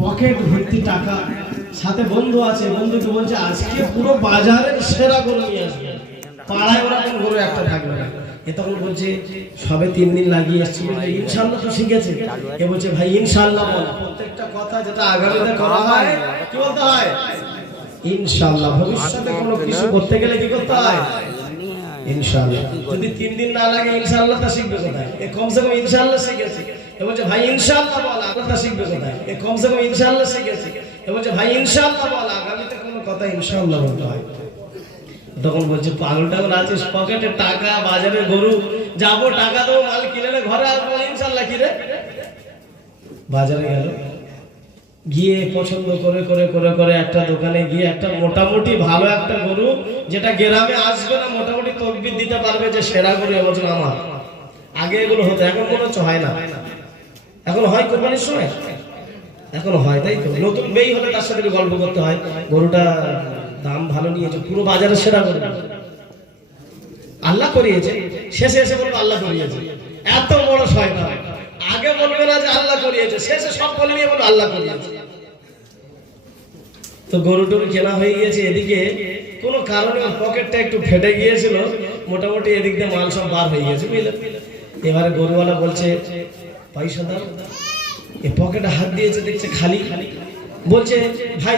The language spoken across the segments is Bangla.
পকেট ভর্তি টাকা, সাথে বন্ধু আছে, বন্ধুকে বলছে আজকে পুরো বাজারের সেরা গরু নিয়ে আসবে, পাড়ায় ওরকম গরু একটা থাকবে না। এ তখন বলছে সবে 3 দিন লাগিয়ে এসেছি, ইনশাল্লাহ তো শিখেছে। এ বলছে ভাই ইনশাল্লাহ বল, প্রত্যেকটা কথা যেটা আগামীতে করা হয় কি বলতে হয়? ইনশাল্লাহ। ভবিষ্যতে কোনো কিছু করতে গেলে কি করতে হয়? ইনশাআল্লাহ। যদি 3 দিন না লাগে ইনশাআল্লাহ তা শিখবে কোথায়? এ কমসে কম ইনশাআল্লাহ শিখেছে। এ বলছে ভাই ইনশাআল্লাহ বল, আল্লাহ তা শিখবে কোথায়? এ কমসে কম ইনশাআল্লাহ শিখেছে। এ বলছে ভাই ইনশাআল্লাহ বল, আগামীতে কোনো কথা ইনশাআল্লাহ বলতে হয়। তখন বলছে পাগল টাগল আছিস, পকেটে টাকা, বাজারে গরু, যাবো টাকা দেবো, মাল কিনে নে, ঘরে আসবো ইনশাআল্লাহ। কি রে, বাজারে গেল, গিয়ে পছন্দ করে করে করে করে একটা দোকানে গিয়ে একটা মোটামুটি ভালো একটা গরু, যেটা গ্রামে আসবে না, মোটামুটি তকবির দিতে পারবে যে সেরা গরু এবছর আমার। আগে এগুলো হতো, এখন মনে হচ্ছে হয় না। এখন হয় কোরবানির সময়, এখন হয়, তাই তো। নতুন মেয়ে হলে তার সাথে গল্প করতে হয়, গরুটা দাম ভালো নিয়েছে, পুরো বাজারের সেরা গরু, আল্লাহ করিয়েছে। শেষে এসে বলবো আল্লাহ করিয়েছে, এত বড় শয়তান। আগে বলবে না যে আল্লাহ করিয়েছে, শেষে সব বলে নিয়ে বলবো আল্লাহ করিয়েছে। তো গরুটুরু কেনা হয়ে গিয়েছে, এদিকে কোনো কারণে পকেটটা একটু ফেটে গিয়েছিল, মোটামুটি এদিক দিয়ে মাল সব বার হয়ে গেছে, বুঝলেন। এবারে গরুওয়ালা বলছে পয়সা দাও। এ পকেটে হাত দিয়েছে, দেখছে খালি। বলছে ভাই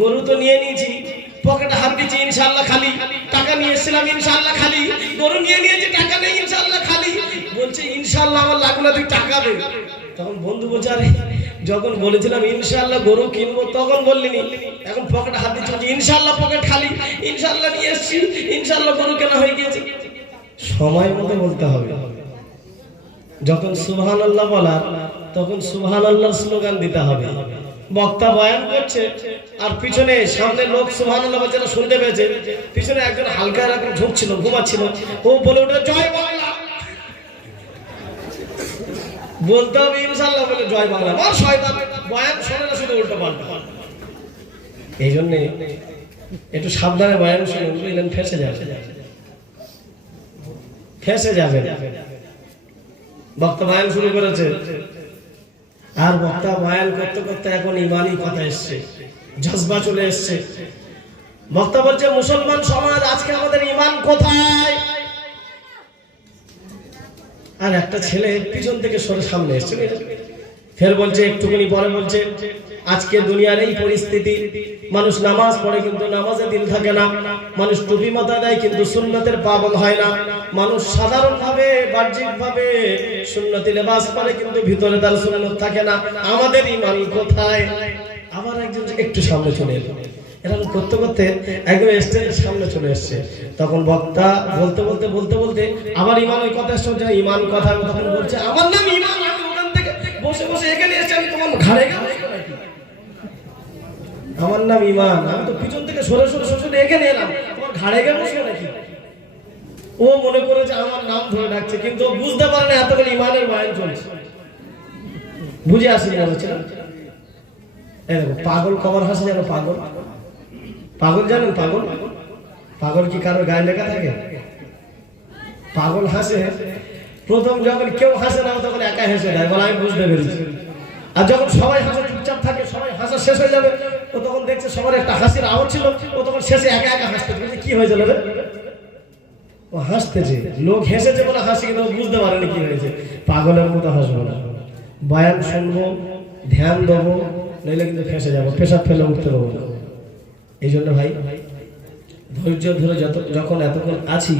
গরু তো নিয়ে নিয়েছি, পকেটে হাত দিয়েছি ইনশাআল্লাহ খালি, টাকা নিয়ে এসেছিলাম ইনশাআল্লাহ খালি, গরু নিয়ে নিয়েছি টাকা নেই ইনশাআল্লাহ খালি। বলছে ইনশাআল্লাহ আমার লাগবে না, তুই টাকা দে। তখন বন্ধু বলছে আরে যখন বলেছিলাম ইনশাআল্লাহ গরু কিনবো তখন বললিনি, এখন পকেটে হাত দিচ্ছি, ইনশাআল্লাহ পকেট খালি, ইনশাআল্লাহ নিয়ে এসেছি, ইনশাআল্লাহ গরু কেনা হয়ে গিয়েছে। সময় মতো বলতে হবে। যখন সুবহানাল্লাহ বলার, তখন সুবহানাল্লাহর স্লোগান দিতে হবে। বক্তা বয়ান করছে আর পিছনে সামনে লোক সুবহানাল্লাহ বলছে না, শুনতে পেয়েছে, পিছনে একজন হালকা এরকম ঝুঁকছিল, ঘুমাচ্ছিল, ও বলে ওঠে জয় বাংলা। বলতে হবে ইনশাআল্লাহ বলে জয় বাংলা। আর শয়তান বয়ান শোনে না, শুধু উল্টো পাল্টা। এই জন্য একটু সাবধানে বয়ান শুনুন, বুঝলেন, ফেঁসে যাবে, ফেঁসে যাবে। বক্তা বয়ান শুরু করেছে, আর বক্তা বয়ান করতে করতে এখন ইমানি কথা এসছে, জজবা চলে এসছে। বক্তা বলছে মুসলমান সমাজ আজকে আমাদের ইমান কোথায়? আর একটা ছেলে পিছন থেকে সরে সামনে এসছে, ফের বলছে একটুখানি পরে বলছে আজকে দুনিয়ার এই পরিস্থিতি, মানুষ নামাজ পড়ে কিন্তু নামাজে দিল থাকে না, মানুষ টুপি মাথা দেয় কিন্তু সুন্নতের পাবন হয় না, মানুষ সাধারণভাবে বাহ্যিকভাবে সুন্নতি লেবাস পরে কিন্তু ভিতরে তার সুন্নত থাকে না, আমাদের ঈমান কোথায়? আবার একজন একটু সামনে চলে এলো, এরকম করতে করতে একদম স্টেজের সামনে চলে এসছে। তখন বক্তা বলতে বলতে বলতে বলতে আবার ইমানের কথা শুনছে, ইমান কথা তখন বলছে আমার নাম ইমান, আমি ওখান থেকে বসে বসে এখানে এসে আমি তোমার ঘাড়ে গেলে, আমার নাম ইমান, আমি তো পিছন থেকে সরে সরে সরে এখানে এলাম, তোমার ঘাড়ে গেলে বসবে নাকি? ও মনে করেছে আমার নাম ধরে ডাকছে, কিন্তু ও বুঝতে পারে না এতক্ষণ ইমানের বয়ান চলছে, বুঝে আসেনি। পাগল কবর হাসে, যেন পাগল, পাগল জানেন পাগল? পাগল কি কারোর গায়ে লেখা থাকে? পাগল হাসে প্রথম যখন কেউ হাসে না তখন একা হেসে দেয়, বলে আমি বুঝতে পেরেছি। আর যখন সবাই হাসে চুপচাপ থাকে, সবাই হাসা শেষ হয়ে যাবে, ও তখন দেখছে সবার একটা হাসির আওয়াজ ছিল, ও তখন শেষে একা একা হাসতে, কি হয়েছে রে? ও হাসতেছে, লোক হেসেছে বলে হাসি, কিন্তু বুঝতে পারেনি কি হয়েছে। পাগলের মতো হাসবো না, বয়ান শুনবো, ধ্যান দেবো, নইলে কিন্তু ফেসে যাবো, পেশাব ফেলে উঠতে দেবো না। এই জন্য ভাই ধৈর্য ধরে যখন এতক্ষণ আছি,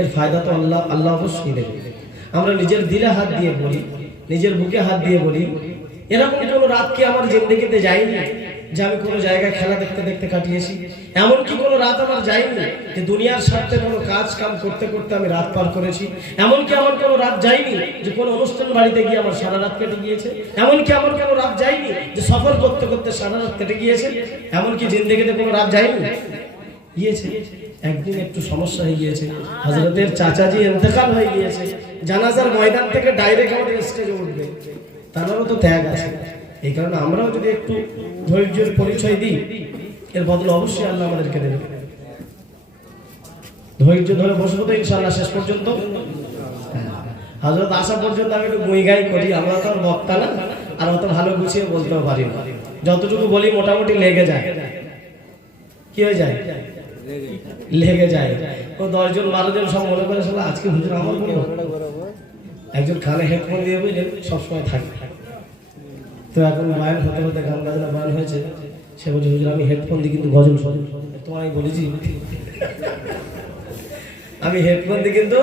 এর ফায়দা তো আল্লাহ আল্লাহ অবশ্যই দেবে। আমরা নিজের দিলে হাত দিয়ে বলি, নিজের বুকে হাত দিয়ে বলি, এরকম কোনো রাত কি আমার জিন্দেগিতে যায়নি যে আমি কোনো জায়গায় খেলা দেখতে দেখতে কাটিয়েছি? এমনকি কোনো রাত আমার যায়নি যে দুনিয়ার স্বার্থে কোনো কাজ কাম করতে করতে আমি রাত পার করেছি? এমনকি আমার কোনো রাত যায়নি যে কোনো অনুষ্ঠান বাড়িতে গিয়ে আমার সারা রাত কেটে গিয়েছে? এমনকি আমার কোনো রাত যায়নি যে সফর করতে করতে সারা রাত কেটে গিয়েছে? এমনকি জিন্দেগিতে কোনো রাত যায়নি? গিয়েছে। একদিন একটু সমস্যা হয়ে গিয়েছে, হযরতের চাচাজি ইন্তেকাল হয়ে গিয়েছে, জানাজার ময়দান থেকে ডাইরেক্ট আমাদের স্টেজে উঠবে, তারও তো ত্যাগ আছে। এই কারণে আমরাও যদি একটু ধৈর্যের পরিচয় দিই, এর বদলে অবশ্যই আল্লাহ আমাদেরকে দেবে। ধৈর্য ধরে বসবো তো ইনশাআল্লাহ শেষ পর্যন্ত। হযরত আসা পর্যন্ত আমি একটু গুই গাই করি, আমরা তো আর বক্তা না, আর অত ভালো গুছিয়ে বলতেও পারি না, যতটুকু বলি মোটামুটি লেগে যায়। কি হয়ে যায়? লেগে যায়। ও 10 জন 12 জন সব মনে করে আজকে হুজুর আমার বলবো। একজন কানে হেডফোন দিয়ে বুঝলেন সবসময় থাকে। তো এখন বায়ান হতে হতে গান বাজনা বায়ান হয়েছে, সে বলছে হুজুর আমি হেডফোন দিয়ে কিন্তু গজল শুনি। তোমার আমি বলেছি আমি হেডফোন দিয়ে কিন্তু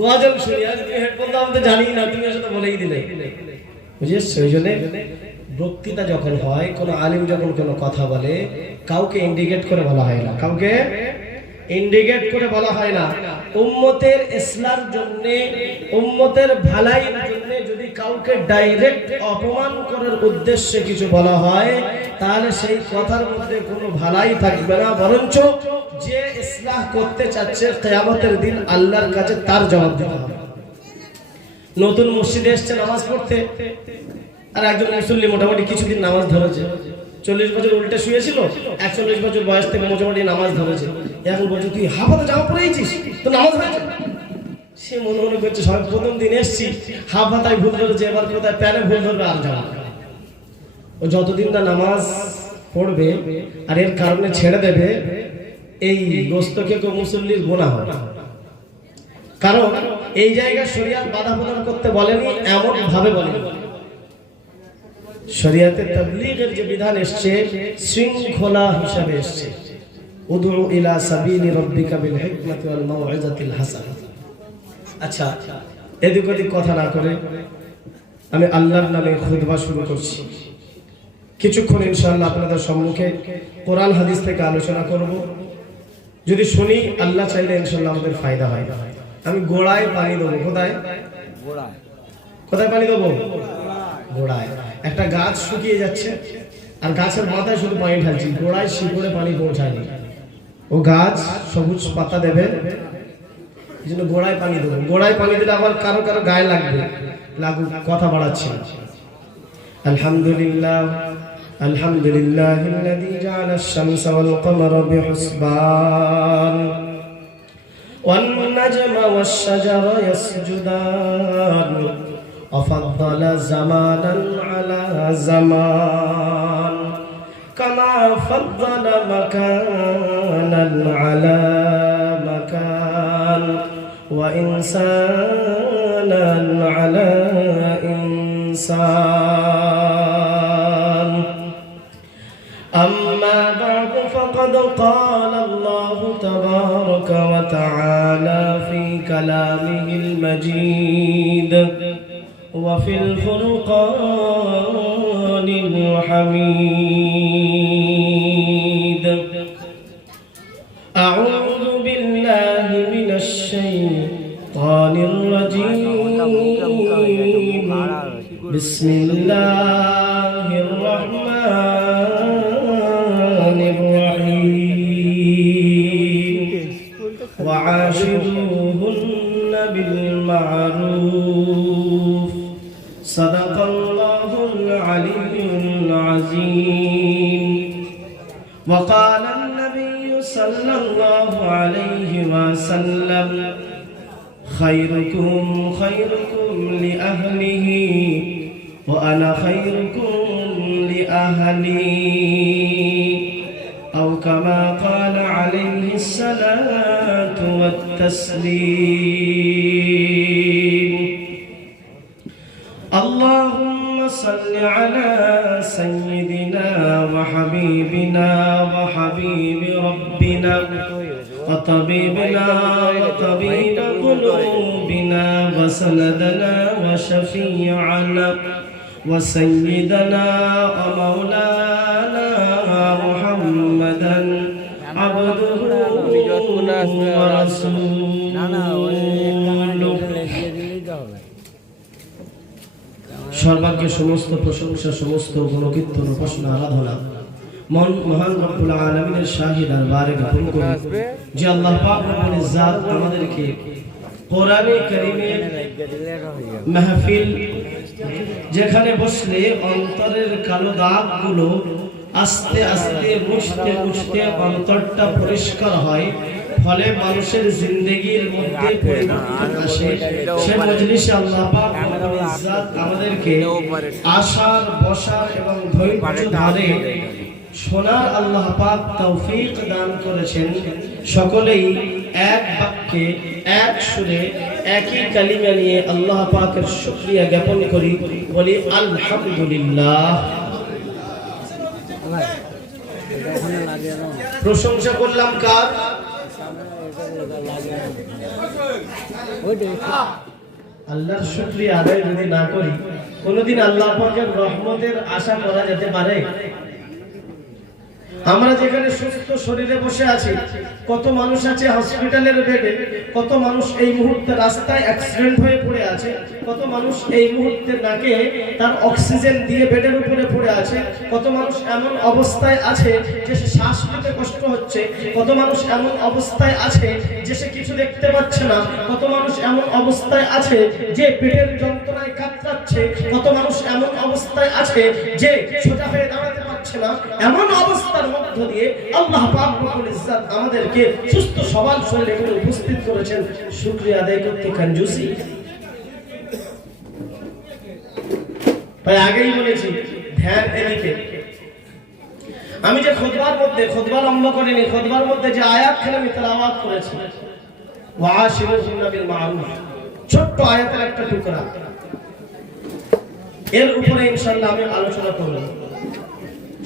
গজল শুনি, আর তুমি হেডফোন তো আমি তো জানি না, তুমি আসলে বলেই দিলে। বুঝিস? সেই জন্য বক্তৃতা যখন হয়, কোনো আলিম যখন কোনো কথা বলে, কাউকে ইন্ডিকেট করে বলা হয় না, কাউকে ইন্ডিকেট করে বলা হয় না। উম্মতের ইসলার জন্য, উম্মতের ভালাইয়ের জন্য যদি কাউকে ডাইরেক্ট অপমান করার উদ্দেশ্যে কিছু বলা হয়, তাহলে সেই কথার মধ্যে কোনো ভালাই থাকবে না, বরঞ্চ যে ইসলাহ করতে চাচ্ছে কিয়ামতের দিন আল্লাহর কাছে তার জবাব দিতে হবে। নতুন মসজিদে এসেছে নামাজ পড়তে, আর একজন মুসল্লি মোটামুটি কিছুদিন নামাজ ধরেছে, 40 বছর উল্টে শুয়েছিল, 41 বছর বয়স থেকে মোটামুটি নামাজ ধরেছে। এখন বলছে তুই হাফাতে জামা পরেছিস, তো নামাজ হয়েছে? সে মনে মনে করছে সবাই প্রথম দিন এসছি, হাফ হাতায় ভুল ধরেছে, এবার কোথায় প্যানে ভুল ধরবে আর জামা। ও যতদিন না নামাজ পড়বে আর এর কারণে ছেড়ে দেবে, এই গোস্তকে কেউ মুসল্লির গুনাহ হবে। কারণ এই জায়গায় শরীয়ত বাধা প্রদান করতে বলেনি, এমন ভাবে বলেনি। শরীয়তে তাবলীগের যে বিধান এসেছে শৃঙ্খলা হিসাবে এসেছে, উদউ ইলা সাবিলি রাব্বিকা বিল হিকমাতি ওয়াল মাউইযাতিল হাসানা। আচ্ছা, এদিক ওদিক কথা না করে আমি আল্লাহর নামে খুতবা শুরু করছি। কিছুক্ষণ ইনশাআল্লাহ আপনাদের সম্মুখে কোরআন হাদিস থেকে আলোচনা করব। যদি শুনি, আল্লাহ চাইলে ইনশাআল্লাহ আমাদের ফায়দা হয়। আমি গোড়ায় পানি দেবো। কোথায়? কোথায় পানি দেবো? গোড়ায়। একটা গাছ শুকিয়ে যাচ্ছে আর গাছের মাথায় শুধু পানি ঢালছি, গোড়ায় শিকড়ে পানি পৌঁছায়নি। ও গাছ সবুজ পাতা দেবে, এই জন্য গোড়ায় পানি দেবো। গোড়ায় পানি দিলে আবার কারো কারো গায়ে লাগবে, লাগুক, কথা বাড়াচ্ছি। আলহামদুলিল্লাহ আলহামদুলিল্লাহিল্লাযী জাআলা আশ-শামসা ওয়াল কমারা বিহুসবান ওয়ান নাজমা ওয়াশ-শাজারা ইয়াসজুদান وفضل زمانا على زمان كما فضل مكانا على مكان وإنسانا على إنسان أما بعد فقد قال الله تبارك وتعالى في كلامه المجيد وفي الفرقان الحميد أعوذ بالله من الشيطان الرجيم بسم الله الرحمن الرحيم وعاشروهن بالمعروف صدق الله العلي العظيم وقال النبي صلى الله عليه وسلم خيركم خيركم لأهله وأنا خيركم لأهلي أو كما قال عليه الصلاة والتسليم اللهم صل على سيدنا وحبيبنا وحبيب ربنا وطبيبنا وطبيب قلوبنا وسندنا وشفيعنا وسيدنا ومولانا محمدا عبده ورسوله সর্বাগ্য সমস্ত প্রশংসা, সমস্ত গুণকীর্তন, উপাসনা, আরাধনা মহান রব্বুল আলামিনের শাহী দরবারে জ্ঞাপন করি যে আল্লাহ পাক রব্বুল ইজ্জাত আমাদেরকে কোরআনে কারীমের মাহফিল, যেখানে বসলে অন্তরের কালো দাগগুলো আস্তে আস্তে মুছতে মুছতে অন্তরটা পরিষ্কার হয়, ফলে মানুষের জিন্দেগির মধ্যে পরিবর্তন আসে। সে মজলিসে আল্লাহ পাক রব্বুল ইজ্জাত আমাদেরকে আসার, বসার এবং ধৈর্য ধরে শোনার আল্লাহ পাক তৌফিক দান করেছেন। সকলেই এক বাক্যে, এক সুরে, একই কালিমা নিয়ে আল্লাহ পাকের শুকরিয়া জ্ঞাপন করি, বলি আলহামদুলিল্লাহ। প্রশংসা করলাম কার? আল্লাহর শুকরিয়া আদায় যদি না করি, কোনদিন আল্লাহ পাকের রহমতের আশা করা যেতে পারে? আমরা যেখানে সুস্থ শরীরে বসে আছি, কত মানুষ আছে হসপিটালের বেডে, কত মানুষ এই মুহূর্তে রাস্তায় অ্যাক্সিডেন্ট হয়ে পড়ে আছে, কত মানুষ এই মুহূর্তে নাকে তার অক্সিজেন দিয়ে বেডের উপরে পড়ে আছে, কত মানুষ এমন অবস্থায় আছে যে সে শ্বাস নিতে কষ্ট হচ্ছে, কত মানুষ এমন অবস্থায় আছে যে সে কিছু দেখতে পাচ্ছে না, কত মানুষ এমন অবস্থায় আছে যে পেটের যন্ত্রণায় কাতরাচ্ছে, কত মানুষ এমন অবস্থায় আছে যে সোজা হয়ে দাঁড়াতে পারছে না। এমন অবস্থার মধ্য দিয়ে আল্লাহ পাক রব্বুল ইজ্জাত আমাদেরকে সুস্থ সবল শরীরে এখানে উপস্থিত করেছেন। শুকরিয়া আদায় করতে কঞ্জুসি? তাই আগেই বলেছি, ধ্যান এদিকে। আমি যে খুতবা লম্বা করিনি, খুতবার মধ্যে যে আয়াতখানা আমি তেলাওয়াত করেছি, ওয়াশিরুহুন্না বিল মারুফ, ছোট্ট আয়াতের একটা টুকরা, এর উপরে ইনশাআল্লাহ আমি আলোচনা করব।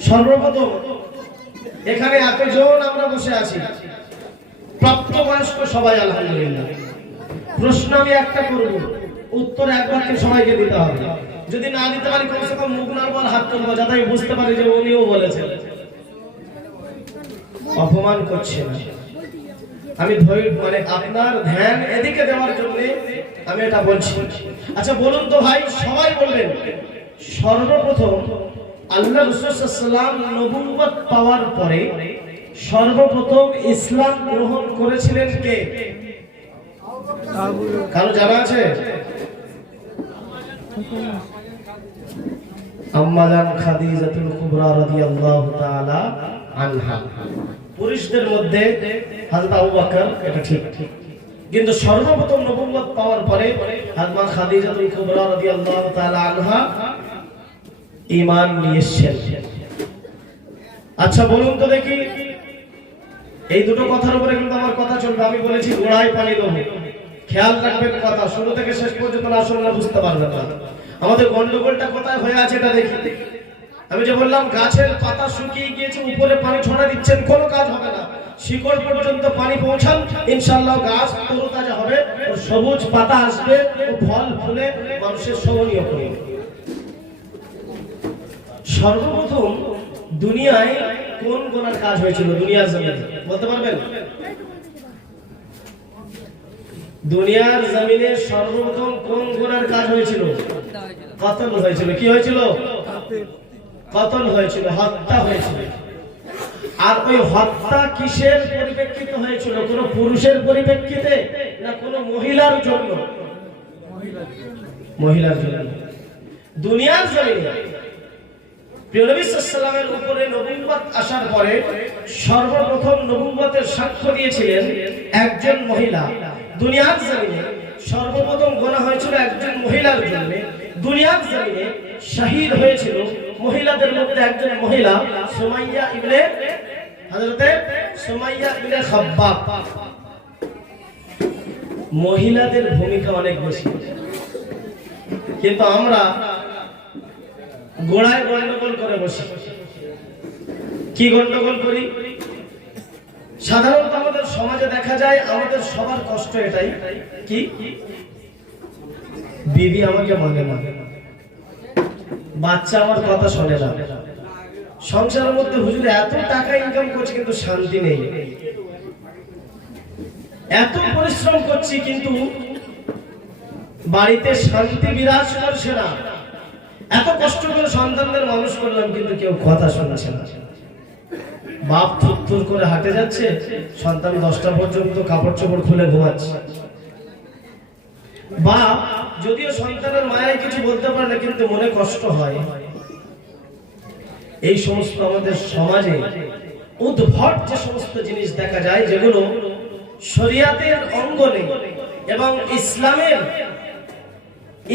সর্বপ্রথম এখানে এতজন আমরা বসে আছি, প্রাপ্তবয়স্ক সবাই আলহামদুলিল্লাহ। প্রশ্ন আমি একটা করব, উত্তর এক বাক্যে সবাইকে দিতে হবে। যদি না দিতে পারি কমসে কম মুখ নাড়বার, হাত তুলবো, যাতে আমি বুঝতে পারি যে উনিও বলেছেন। অপমান করছে না, আমি মানে আপনার ধ্যান এদিকে দেওয়ার জন্য আমি এটা বলছি। আচ্ছা বলুন তো ভাই, সবাই বলবেন, সর্বপ্রথম আল্লাহ রাসূল সাল্লাল্লাহু আলাইহি ওয়াসাল্লাম নবুয়ত পাওয়ার পরে সর্বপ্রথম ইসলাম গ্রহণ করেছিলেন কে? কারো জানা আছে? আম্মা জান খাদিজাতুল কুবরা রাদিয়াল্লাহু তাআলা আনহা। পুরুষদের মধ্যে হযরত আবু বকর, এটা ঠিক, কিন্তু সর্বপ্রথম নবুয়ত পাওয়ার পরে হযরত খাদিজাতুল কুবরা রাদিয়াল্লাহু তাআলা আনহা ঈমান নিয়ে এসেছেন। আচ্ছা বলুন তো দেখি, এই দুটো কথার উপরে কিন্তু আমার কথা চলবে। আমি বলেছি গোড়ায় পানি দেবো, খেয়াল রাখবেন কথা, শুরু থেকে শেষ পর্যন্ত না শুনলে বুঝতে পারবেন না। আমাদের গন্ডগোলটা কোথায় হয়ে আছে এটা দেখি। আমি যে বললাম গাছের পাতা শুকিয়ে গিয়েছে, উপরে পানি ছড়া দিচ্ছেন, কোনো কাজ হবে না। শিকড় পর্যন্ত পানি পৌঁছান, ইনশাআল্লাহ গাছ তরুতাজা হবে, ও সবুজ পাতা আসবে, ও ফল ফুলে মানুষের শোভনীয় হবে। সর্বপ্রথম দুনিয়ায় কোন গুনার কাজ হয়েছিল? দুনিয়ার জমিনে বলতে পারবেন? দুনিয়ার জমিনে সর্বপ্রথম কোন গুনার কাজ হয়েছিল? কতল হয়েছিল। কি হয়েছিল? কতল হয়েছিল, হত্যা হয়েছিল। আর ওই হত্যা কিসের পরিপ্রেক্ষিতে হয়েছিল? কোন পুরুষের পরিপ্রেক্ষিতে না কোন মহিলার জন্য? মহিলার জন্য। দুনিয়ার জমিনে প্রিয় নবী সাল্লাল্লাহু আলাইহি ওয়াসাল্লামের উপরে নবুয়ত আসার পরে সর্বপ্রথম নবুয়তের সাক্ষ্য দিয়েছিলেন একজন মহিলা। দুনিয়ার জমিনে সর্বপ্রথম গোনা হয়েছিল একজন মহিলার জন্য। দুনিয়ার জমিনে শহীদ হয়েছিল মহিলাদের মধ্যে একজন মহিলা, সুমাইয়া ইবনে হযরতে সুমাইয়া ইবনে খাব্বাব। মহিলাদের ভূমিকা অনেক বেশি, কিন্তু আমরা গোড়ায় গন্ডগোল করে বসি। কি গন্ডগোল করি? সাধারণত আমাদের সমাজে দেখা যায়, আমাদের সবার কষ্ট এটাই, কি বিবি আমাকে মানে না, বাচ্চা আমার কথা শোনে না, সংসারের মধ্যে হুজুর এত টাকা ইনকাম করছি কিন্তু শান্তি নেই, এত পরিশ্রম করছি কিন্তু বাড়িতে শান্তি বিরাজ করছে না, এত কষ্ট করে সন্তানদের মানুষ করলাম কিন্তু কেউ কথা শুনছে না। বাপ থুর করে হাঁটে যাচ্ছে, সন্তান 10টা পর্যন্ত কাপড় চোপড় খুলে ঘুমাচ্ছে। বাপ যদিও সন্তানের মায়ায় কিছু বলতে পারে না, কিন্তু মনে কষ্ট হয়। এই সমস্ত আমাদের সমাজে উদ্ভট যে সমস্ত জিনিস দেখা যায়, যেগুলো শরিয়াতের অঙ্গনে এবং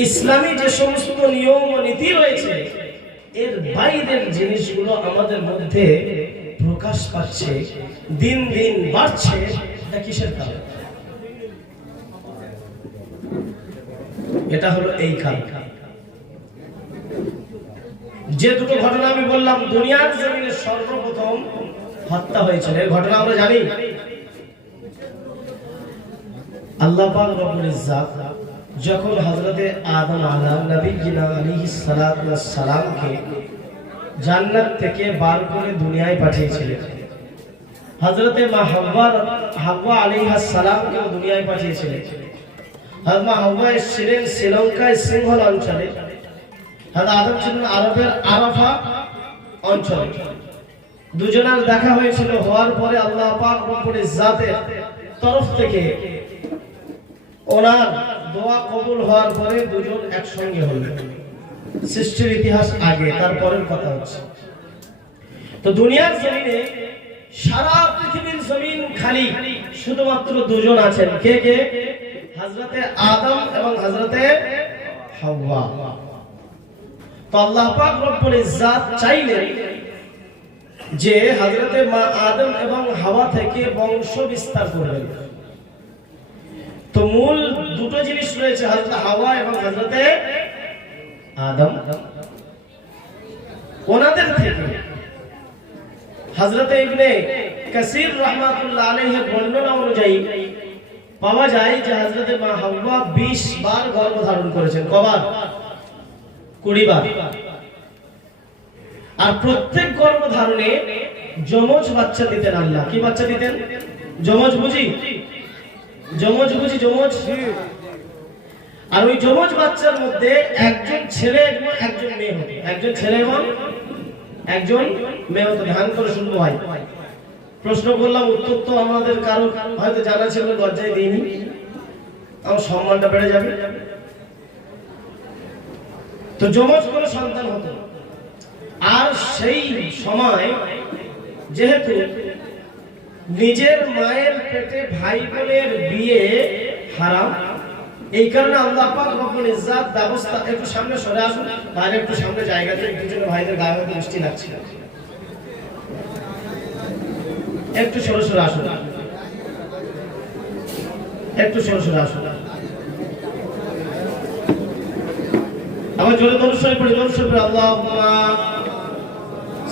ইসলামী যে সমস্ত নিয়ম ও নীতি রয়েছে এর বাইরের জিনিসগুলো আমাদের মধ্যে প্রকাশ পাচ্ছে, দিন দিন বাড়ছে। এটা কিসের কারণ? এটা হলো এই কারণ। যে দুটো ঘটনা আমি বললাম, দুনিয়ার জমিনে সর্বপ্রথম হত্যা হয়েছিল, এই ঘটনা আমরা জানি। আল্লাহ পাক রব্বুল ইজ্জাত যখন হযরতে আদম আলাইহিস সালামকে জান্নাত থেকে বার করে দুনিয়ায় পাঠিয়েছিলেন, হযরতে মা হাওয়া আলাইহিস সালামকে দুনিয়ায় পাঠিয়েছিলেন। হযরত মা হাওয়া ছিলেন শ্রীলঙ্কায় সিংহল অঞ্চলে, হযরত আদম ছিলেন আরবের আরাফা অঞ্চলে। দুজনের দেখা হয়েছিল, হওয়ার পরে আল্লাহ পাক রব্বুল ইজ্জাতের তরফ থেকে ওনার দোয়া কবুল হওয়ার পরে দুজন একসঙ্গে হলেন। সৃষ্টির ইতিহাস আগে, তারপরের কথা হচ্ছে। তো দুনিয়ার জমিনে, সারা পৃথিবীর জমিন খালি, শুধুমাত্র দুজন আছেন। কে কে? হযরতে আদম এবং হযরতে হাওয়া। তো আল্লাহ পাক রব্বুল ইজ্জাত চাইলেন যে হযরতে মা আদম এবং হাওয়া থেকে বংশ বিস্তার করবেন। তো মূল দুটো জিনিস রয়েছে, হযরত হাওয়া এবং হযরতে আদম। ওনাদের থেকে হযরত ইবনে কাসির রাহমাতুল্লাহ আলাইহি বর্ণনা অনুযায়ী পাওয়া যায় যে হযরতে মা হাওয়া 20 বার গর্ভধারণ করেছেন। কবার? 20 বার। আর প্রত্যেক গর্ভধারণে যমজ বাচ্চা দিতেন আল্লাহ। কি বাচ্চা দিতেন? যমজ বুঝি? যমজ বুঝি? যমজ। আর ওই যমজ বাচ্চার মধ্যে একজন ছেলে এবং একজন মেয়ে হতো। একজন ছেলে এবং একজন মেয়ে হতো। ধ্যান করে শুনবো ভাই। প্রশ্ন করলাম, উত্তর তো আমাদের কারো হয়তো জানা ছিল, লজ্জায় দিইনি, আমার সম্মানটা বেড়ে যাবে। তো যমজ করে সন্তান হতো। আর সেই সময় যেহেতু নিজের মায়ের পেটে ভাই বোনের বিয়ে হারাম, এই কারণে আল্লাহ পাক রব্বুল ইজ্জাত ব্যবস্থা। একটু সামনে সরে আসুন, আর একটু সামনে জায়গাতে দুজন ভাইদের গায়ে হয়তো বৃষ্টি লাগছে, একটু সরে সরে আসুন, একটু সরে সরে আসুন। আমার জোরে দরুদ শরীফ পড়ি, দরুদ শরীফ। আল্লাহুম্মা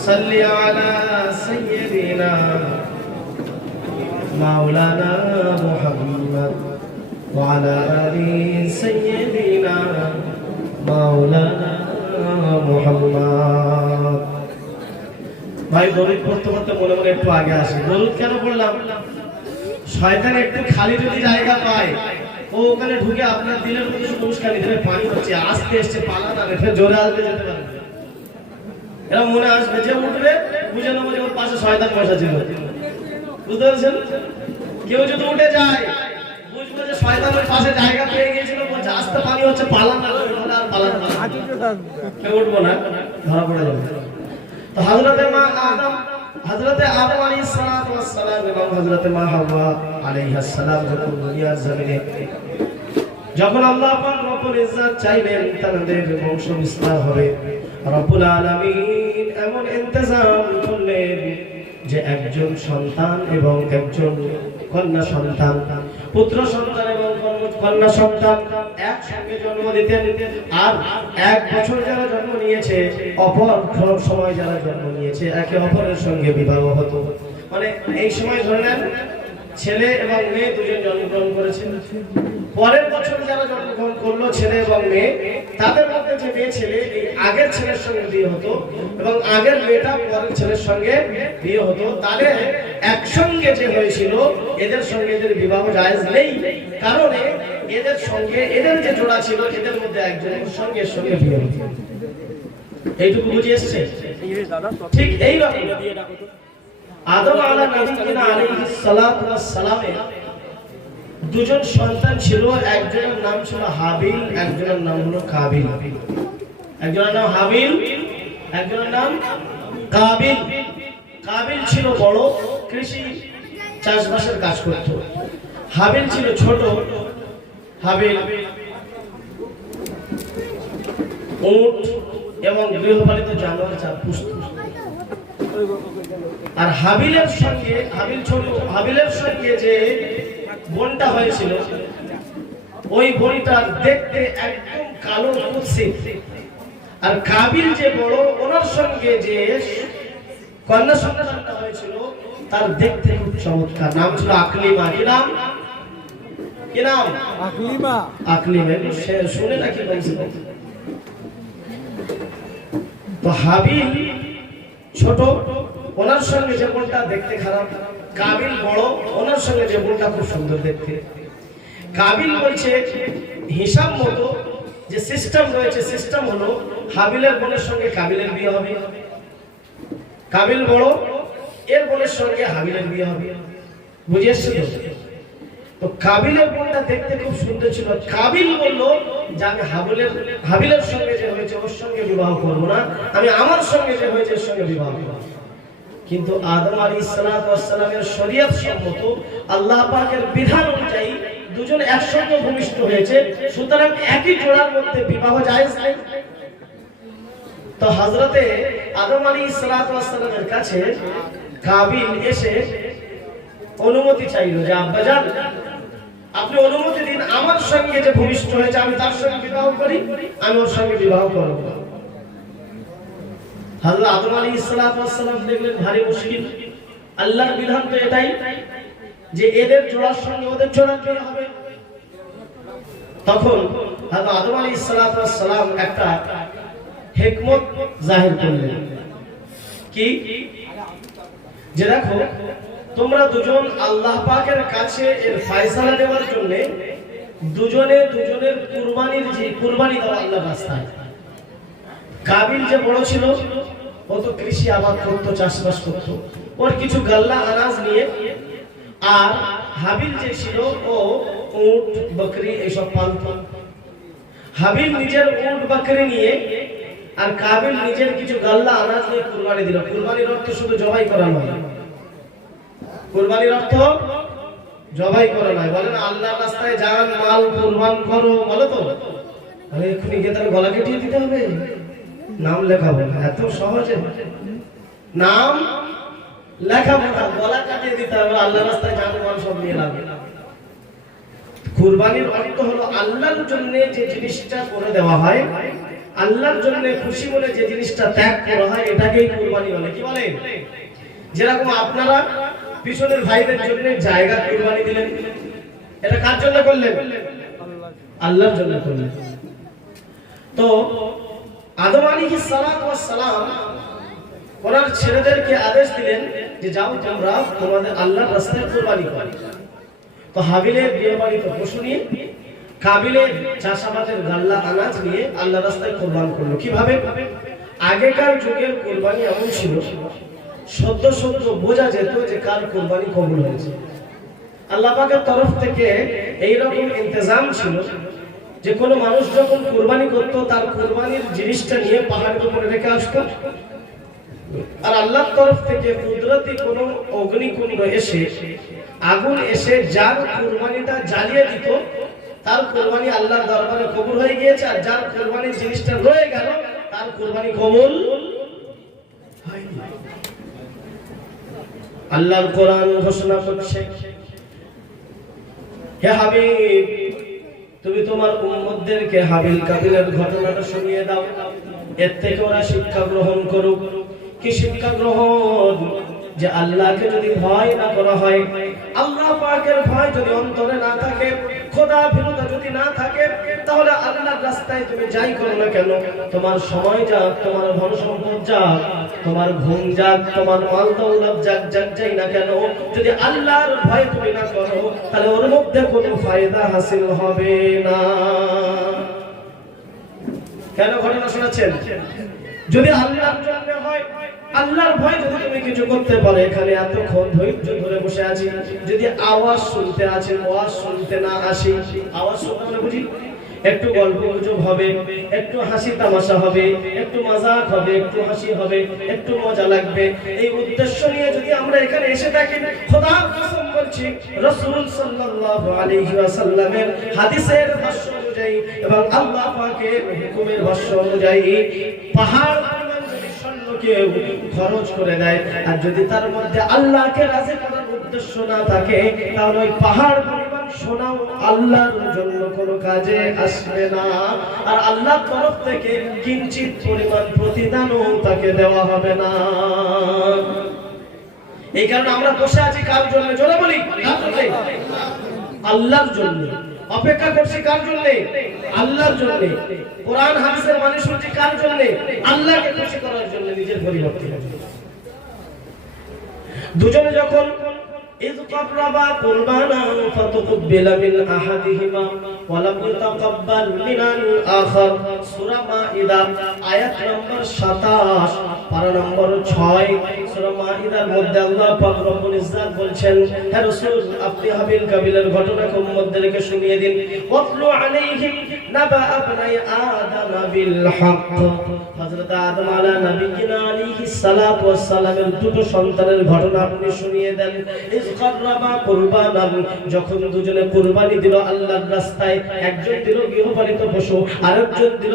সাল্লি আলা সাইয়্যিদিনা মাওলানা মুহাম্মদ ওয়া আলা আলি সাইয়্যিদিনা মাওলানা মুহাম্মদ। ভাই দরুদ পড়তে পড়তে মনে মনে একটু আগে আসে। দরুদ কেন পড়লাম? শয়তান একটু খালি যদি জায়গা পায়, ও ওখানে ঢুকে আপনার দিলের মধ্যে শুধু উস্কানি দেবে, পানি হচ্ছে, আসতে এসছে, পালান আর ফের জোরে আসবে, যেতে পারবে। এরা মনে আসবে, যে উঠবে বুঝে নেবো যে ওর পাশে শয়তান বসা ছিল। বুঝতে পারছেন? কেউ যদি উঠে যায়, বুঝবো যে শয়তান ওর পাশে জায়গা পেয়ে গিয়েছিল, বলছে আসতে পানি হচ্ছে, পালান না, আর পালান না, কেউ উঠবো না, ধরা পড়ে যাবে। তো হযরতে আদম আলাইহিস সালাম এবং হযরতে মা হাওয়া আলাইহিস সালাম যখন দুনিয়ার জমিনে, যখন আল্লাহ পাক রব্বুল ইজ্জাত চাইলেন তাদের বংশ বিস্তার হবে, রব্বুল আলামিন এমন ইন্তজাম করলেন যে একজন সন্তান এবং একজন কন্যা সন্তান, পুত্র সন্তান এবং কন্যা সন্তান একসঙ্গে জন্ম দিতেন। আর 1 বছর যারা জন্ম নিয়েছে, অপর সময় যারা জন্ম নিয়েছে, একে অপরের সঙ্গে বিবাহ হতো। মানে এই সময় ধরে নেন ছেলে এবং মেয়ে দুজন জন্মগ্রহণ করেছেন। পরের বছর যারা জন্মগ্রহণ করলো ছেলে এবং মেয়ে, তাদের মধ্যে যে মেয়ে ছেলে, এই আগের ছেলের সঙ্গে বিয়ে হতো এবং আগের মেয়েটা পরের ছেলের সঙ্গে বিয়ে হতো। তাদের একসঙ্গে যে হয়েছিল, এদের সঙ্গে এদের বিবাহ জায়েজ নেই, কারণ এদের সঙ্গে এদের যে জোড়া ছিল, এদের মধ্যে একজনের সঙ্গে সঙ্গে বিয়ে হতো। এইটুকু বুঝে এসছে? ঠিক এইরকম আদম আলাইহিস সালামের দুজন সন্তান ছিল। একজনের নাম ছিল হাবিল, একজনের নাম হলো কাবিল। একজনের নাম হাবিল, একজনের নাম কাবিল। কাবিল ছিল বড় কৃষি চাষবাসের কাজ করত। হাবিল ছিল ছোট। হাবিল উট এবং গৃহপালিত জানোয়ার যা পুষত। আর হাবিলের সঙ্গে যে বোনটা হয়েছিল, ওই বোনটা দেখতে একদম কালো কুৎসিত। আর কাবিল যে বড়, ওনার সঙ্গে যে কন্যা সন্তানটা হয়েছিল তার দেখতে খুব চমৎকার। নাম ছিল আকলিমা। কি নাম? আকলিমা। শুনে নাকি বলছিল? তো হাবিল ছোট, ওনার সঙ্গে যে বোনটা দেখতে খারাপ। কাবিল বড়, ওনার সঙ্গে যে বোনটা খুব সুন্দর দেখতে। কাবিল বলছে হিসাব মতো যে সিস্টেম রয়েছে, সিস্টেম হলো হাবিলের বোনের সঙ্গে কাবিলের বিয়ে হবে। কাবিল বড়, এর বোনের সঙ্গে হাবিলের বিয়ে হবে। বুঝে এসছো তো? কাবিলের বোনটা দেখতে খুব সুন্দর ছিল। কাবিল বললো যে আমি হাবিলের সঙ্গে যে হয়েছে ওর সঙ্গে বিবাহ করবো না, আমি আমার সঙ্গে যে হয়েছে ওর সঙ্গে বিবাহ করবো। কিন্তু আদম আলাইহিস সালামের শরীয়ত সম্মত আল্লাহ পাকের বিধান অনুযায়ী দুজন একসঙ্গে ভূমিষ্ঠ হয়েছে, সুতরাং একই জোড়ার মধ্যে বিবাহ জায়েজ নেই। তো হযরতে আদম আলাইহিস সালামের কাছে কাবিল এসে অনুমতি চাইল যে আব্বাজান, আপনি অনুমতি দিন, আমার সঙ্গে যে ভূমিষ্ঠ হয়েছে আমি তার সঙ্গে বিবাহ করি, আমি ওর সঙ্গে বিবাহ করব। হযরত আদম আলাইহিস সালাম দেখলেন ভারী মুশকিল। আল্লাহর বিধান তো এটাই যে এদের জোড়ার সঙ্গে ওদের জোড়ার বিয়ে হবে। তখন হযরত আদম আলাইহিস সালাম একটা হিকমত জাহির করলেন। কি? যে দেখো, তোমরা দুজন আল্লাহ পাকের কাছে এর ফয়সালা নেওয়ার জন্য দুজনে দুজনের কুরবানি দাও আল্লাহর রাস্তায়। কাবিল যে বড় ছিল, ও তো কৃষি আবাদ করতো, চাষবাস করতো, ওর কিছু গাল্লা আনাজ নিয়ে। আর হাবিল যে ছিল ও উট বকরি এসব পালতো। হাবিল নিজের উট বকরি নিয়ে আর কাবিল নিজের কিছু গাল্লা আনাজ নিয়ে কুরবানি দিল। কুরবানির অর্থ শুধু জবাই করা নয়। কুরবানির অর্থ জবাই করা নয়। বলেন আল্লাহর রাস্তায় জান মাল কুরবান করো, বলো তো? আরে এক্ষুনি গিয়ে তার গলা কেটে দিতে হবে? নাম লেখাবো না, এত সহজে নাম লেখাবো না, গলা কাটিয়ে দিতে হবে। আল্লাহর রাস্তায় জান মাল সব নিয়ে লাগবে। কুরবানির অর্থ হলো আল্লাহর জন্য যে জিনিসটা করে দেওয়া হয়, আল্লাহর জন্য খুশি বলে যে জিনিসটা ত্যাগ করা হয়, এটাকেই কুরবানি বলে। কি বলে? যেরকম আপনারা পিছনের ভাইদের জন্য জায়গা কুরবানি দিলেন, এটা কার জন্য করলেন? আল্লাহর জন্য করলেন। তো আদম আলাইহিস সালাম ওনার ছেলেদেরকে আদেশ দিলেন যে যাও তোমরা তোমাদের আল্লাহর রাস্তায় কুরবানি করো। তো হাবিলের গৃহপালিত পশু নিয়ে, কাবিলের চাষাবাদের গাল্লা আনাজ নিয়ে আল্লাহর রাস্তায় কুরবান করলো। কিভাবে? আগেকার যুগের কুরবানি এমন ছিল, সদ্য বোঝা যেত যে কার কুরবানি কবুল হয়েছে। আল্লাহ পাকের তরফ থেকে এইরকম ইন্তজাম ছিল যে কোনো মানুষ যখন কুরবানি করতো তার কুরবানির জিনিসটা নিয়ে পাহাড়ের উপরে রেখে আসতো। আর আল্লাহর তরফ থেকে কুদরতি কোনো অগ্নিকুণ্ড এসে, আগুন এসে যার কুরবানিটা জ্বালিয়ে দিত, তার কুরবানি আল্লাহর দরবারে কবুল হয়ে গিয়েছে। আর যার কুরবানির জিনিসটা রয়ে গেল, তার কুরবানি কবুল হয়নি। আল্লাহর কোরআন ঘোষণা করছে, হে হাবিব, তুমি তোমার উম্মতদেরকে হাবিল কাবিলের ঘটনাটা শুনিয়ে দাও, এর থেকে ওরা শিক্ষা গ্রহণ করুক। কি শিক্ষা গ্রহণ? যে আল্লাহকে যদি ভয় না করা হয়, আল্লাহ পাকের ভয় যদি অন্তরে না থাকে, খোদা ভীরুতা যদি না থাকে, তাহলে আল্লাহর রাস্তায় তুমি যাই করো না কেন, তোমার সময় যাক, তোমার ধন সম্পদ যাক, তোমার ঘুম যাক, তোমার মাল দৌলত যাক, যাই না কেন, যদি আল্লাহর ভয় তুমি না করো, তাহলে ওর মধ্যে কোনো ফায়দা হাসিল হবে না। কেন ঘটনা শোনাচ্ছেন? যদি আল্লাহর জন্য হয়, আল্লাহর ভয় যদি তুমি কিছু করতে পারো। এখানে এতক্ষণ ধৈর্য ধরে বসে আছি, যদি আওয়াজ শুনতে আছে, আওয়াজ শুনতে না আসি, আওয়াজ শুনতে বুঝি একটু গল্প গুজব হবে, একটু হাসি তামাশা হবে, একটু মজাক হবে, একটু হাসি হবে, একটু মজা লাগবে। এই উদ্দেশ্য নিয়ে যদি আমরা এখানে এসে থাকি, খোদার কসম বলছি রাসূল সাল্লাল্লাহু আলাইহি ওয়াসাল্লামের হাদিসের ভাষ্য অনুযায়ী এবং আল্লাহ পাকের হুকুমের ভাষ্য অনুযায়ী পাহাড় কেউ খরচ করে দেয়, আর যদি তার মধ্যে আল্লাহকে রাজি করার উদ্দেশ্য না থাকে, তাহলে ওই পাহাড় পরিমাণ সোনাও আল্লাহর জন্য কোনো কাজে আসবে না, আর আল্লাহর তরফ থেকে কিঞ্চিত পরিমাণ প্রতিদানও তাকে দেওয়া হবে না। এই কারণে আমরা বসে আছি কার জন্য? জোরে বলি, কার জন্য? আল্লাহর জন্য। অপেক্ষা করছি কার জন্য? আল্লাহর জন্য। কোরআন হাদিসের মানে শুনছি কার জন্য? আল্লাহকে খুশি করার জন্য, নিজের পরিবর্তন। দুজনে যখন إذ قربا قربانا فتقبل من أحدهما ولم يتقبل من الآخر সূরা মাইদা আয়াত নম্বর 27 পারা নম্বর 6 সূরা মাইদার মধ্যে আল্লাহ পাক রব্বুল ইজ্জাত বলছেন, হে রাসূল আপনি হাবিল কাবিলের ঘটনাকে উম্মতদেরকে শুনিয়ে দিন। ওয়াতলু আলাইহিম নাবা আবনাই আদম বিল হক। হযরত আদম আলাইহিস নবিয়িনা আলাইহিস সালাতু ওয়াস সালামের দুটো সন্তানের ঘটনা আপনি শুনিয়ে দেন। যখন দুজনে কুরবানি দিল আল্লাহর রাস্তায়, একজন দিল গৃহপালিত পশু, আরেকজন দিল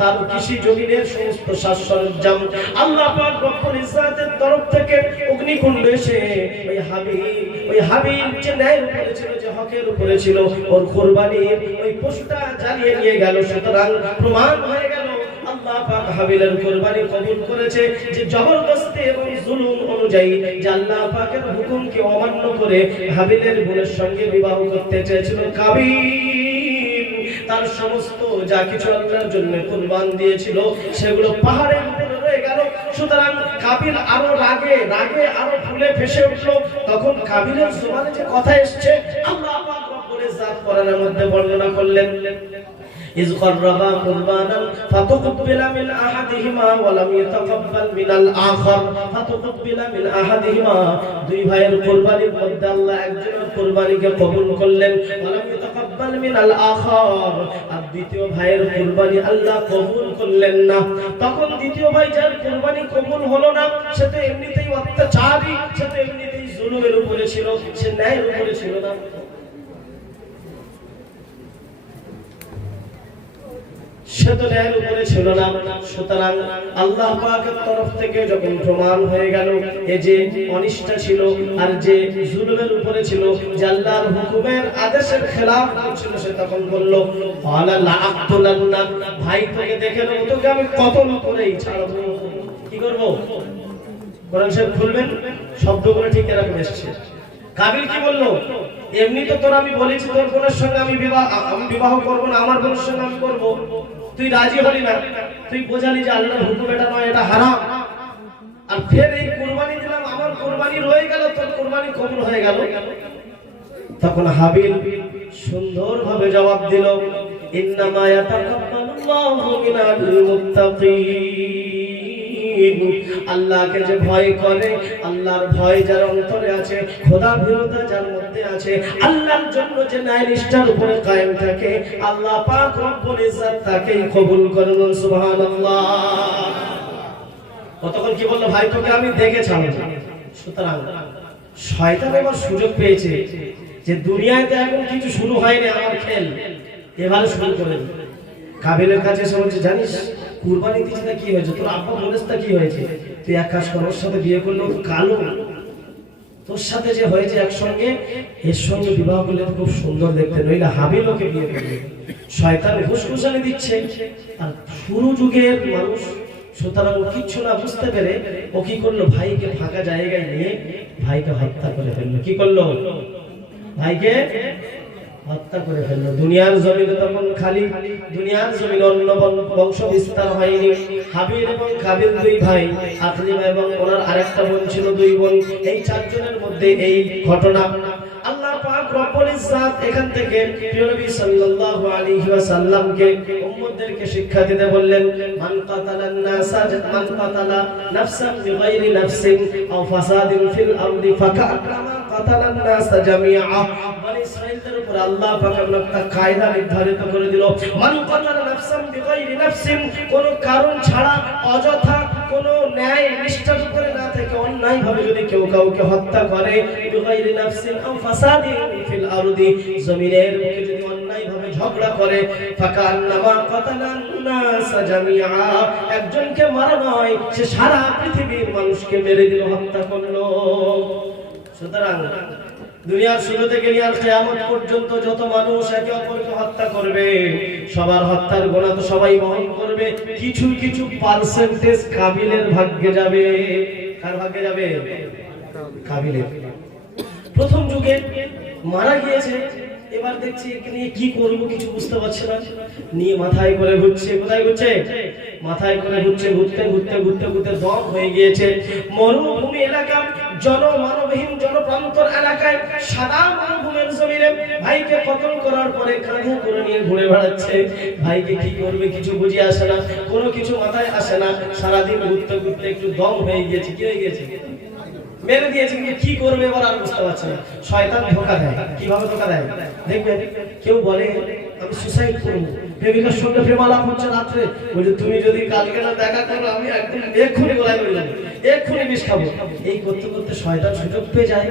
তার কৃষি জমিনের সমস্ত সাজ-সরঞ্জাম। আল্লাহ পাক রব্বুল ইজ্জাতের তরফ থেকে অগ্নিকুণ্ড এসে ওই হাবিল যে ন্যায়ের উপরে ছিল, যে হকের উপরে ছিল, ওর কুরবানির ওই পশুটা জ্বালিয়ে নিয়ে গেল। সুতরাং প্রমাণ হয়ে গেল আল্লাহ পাক হাবিলের কুরবানি কবুল করেছে, যে জবরদস্তি এবং জুলুম অনুযায়ী যে আল্লাহ পাকের হুকুমকে অমান্য করে হাবিলের বোনের সঙ্গে বিবাহ করতে চেয়েছিল কাবিল, তার সমস্ত যা কিছু আল্লাহর জন্য কুরবান দিয়েছিল সেগুলো পাহাড়ের উপরে রয়ে গেল। সুতরাং কাবিল আরো রাগে আরো ফুলে ফেসে উঠল। তখন কাবিলের জবানে যে কথা এসেছে আল্লাহ পাক রব্বুল ইজ্জাত কোরআনের মধ্যে বর্ণনা করলেন, إذ قربا قربانا فتقبل من أحدهما ولم يتقبل من الآخر فتقبل من أحدهما। দুই ভাইয়ের কুরবানির মধ্যে আল্লাহ একজনের কুরবানিকে কবুল করলেন, ولم يتقبل من الآخر, আর দ্বিতীয় ভাইয়ের কুরবানি আল্লাহ কবুল করলেন না। তখন দ্বিতীয় ভাই যার কুরবানি কবুল হলো না, সে তো এমনিতেই অত্যাচারী, সে তো এমনিতেই জুলুমের উপরে ছিল, সে ন্যায়ের উপরে ছিল না। সে তো ন্যায়ের উপরে ছিল না। সুতরাং আল্লাহ পাকের তরফ থেকে যখন প্রমাণ হয়ে গেল এই যে অনিষ্টা ছিল আর যে জুলুমের উপরে ছিল, যে আল্লাহর হুকুমের আদেশের খেলাফ করছিল, সে তখন বলল আলা লা আক্তুলান্না, ভাই তোকে দেখে নেব, তোকে আমি কতল করেই ছাড়বো। কি করব? কোরআন শরীফ খুলবেন, শব্দগুলো ঠিক এরকম এসেছে। কাবিল কি বলল? এমনি তো তোর আমি বলেছি তোর বোনের সঙ্গে আমি বিবাহ করব না, আমার বোনের সঙ্গে আমি করব, তুই রাজি হলি না, তুই বোঝালি যে আল্লাহর হুকুম এটা নয়, এটা হারাম, আর ফের এই কুরবানি দিলাম, আমার কুরবানি রয়ে গেল, তোর কুরবানি কবুল হয়ে গেল। তখন হাবিল সুন্দরভাবে জবাব দিল, ইন্নামা ইয়াতাকাব্বালুল্লাহু মিনাল মুত্তাকিন। আল্লাহকে যে ভয় করে, আল্লাহর ভয় যার অন্তরে আছে, খোদা ভীরতা যার মধ্যে আছে, আল্লাহর জন্য যে ন্যায় নিষ্ঠার উপরে কায়েম থাকে, আল্লাহ পাক রব্বুল ইজ্জাত তাকেই কবুল করেন। সুবহানাল্লাহ। কতক্ষণ কি বললো? ভাই তোকে আমি দেখে ছাড়ব। সুতরাং শয়তান এবার সুযোগ পেয়েছে যে দুনিয়াতে এখন কিছু শুরু হয়নি, আমার খেল এবারে শুরু করে। কাবিলের কাছে এসে বলছে, জানিস কুরবানি দিতে কি হয়েছে, তোর আব্বা বলেছে কি হয়েছে, তুই এক কাজ কর, ওর সাথে বিয়ে করলো, কালো তোর সাথে যে হয়েছে একসঙ্গে, এর সঙ্গে বিবাহ করলে খুব সুন্দর দেখতে, নইলে হাবিল ওকে বিয়ে করবে। শয়তান ঘুষঘুষানি দিচ্ছে, আর শুরু যুগের মানুষ। সুতরাং ও কিচ্ছু না বুঝতে পেরে ও কি করলো, ভাইকে ফাঁকা জায়গায় নিয়ে ভাইকে হত্যা করে ফেললো। কি করলো? ভাইকে হত্যা করে ফেললো। দুনিয়ার জমিনে তখন খালি, দুনিয়ার জমিনে অন্য বংশ বিস্তার হয়নি। হাবিল এবং কাবিল দুই ভাই, আকলিমা এবং ওনার আরেকটা বোন ছিল, দুই বোন। এই চারজনের মধ্যে এই ঘটনা আল্লাহ পাক রব্বুল ইজ্জত এখান থেকে প্রিয় নবী সাল্লাল্লাহু আলাইহি ওয়াসাল্লামকে উম্মতদেরকে শিক্ষা দিতে বললেন, মান কাতালান নাসা মান কাতালা নাফসান বিগাইরি নাফসিন আও ফাসাদিন ফিল আরদি ফাকান্নামা কাতালান নাসা জামিআ। বনি ইসরাঈলদের উপর আল্লাহ পাক একটা কায়দা নির্ধারিত করে দিল, মান কাতালা নাফসান বিগাইরি নাফসিন, কোন কারণ ছাড়া অযথা কোন ন্যায় নিষ্ঠার উপরে না থেকে অন্যায় ভাবে যদি কেউ কাউকে হত্যা করে, বিগাইরি নাফসিন আও ফাসাদিন ফিল আরদি, জমিনের বুকে যদি অন্যায় ভাবে ঝগড়া করে, ফাকান্নামা কাতালান নাসা জামিআ, একজনকে মারা নয়, সে সারা পৃথিবীর মানুষকে মেরে দিল, হত্যা করলো। সুতরাং দুনিয়ার শুরু থেকে নিয়ে আর কিয়ামত পর্যন্ত যত মানুষ একে অপরকে হত্যা করবে, সবার হত্যার গোনা তো সবাই বহন করবে, কিছু কিছু পার্সেন্টেজ কাবিলের ভাগ্যে যাবে। কার ভাগ্যে যাবে? কাবিলের। প্রথম যুগে মারা গিয়েছে, এবার দেখছি একে নিয়ে কি করব কিছু বুঝতে পারছে না, নিয়ে মাথায় করে ঘুরছে। কোথায় ঘুরছে? মাথায় করে ঘুরছে, ঘুরতে ঘুরতে ঘুরতে ঘুরতে দম হয়ে গিয়েছে। মরুভূমি এলাকা, জনমানবহীন জনপ্রান্তর এলাকায়, সাদা মরুভূমির জমিনে ভাইকে কতল করার পরে কাঁধে করে নিয়ে ঘুরে বেড়াচ্ছে। ভাইকে কি করবে কিছু বুঝে আসে না, কোনো কিছু মাথায় আসে না। সারাদিন ঘুরতে ঘুরতে একটু দম হয়ে গিয়েছে। কি হয়ে গিয়েছে? মেরে দিয়েছে। কি করবে এবার আর বুঝতে পারছে না। শয়তান ধোঁকা দেয়। কিভাবে ধোঁকা দেয় দেখবেন, কেউ বলে আমি সুসাইড করবো, প্রেমিকার সঙ্গে প্রেমালাপ হচ্ছে রাত্রে, বলছে তুমি যদি কালকে না দেখা করো আমি একদম এক্ষুনি গলায় ধরে যাবো, এক্ষুনি বিষ খাবো। এই করতে করতে শয়তান সুযোগ পেয়ে যায়,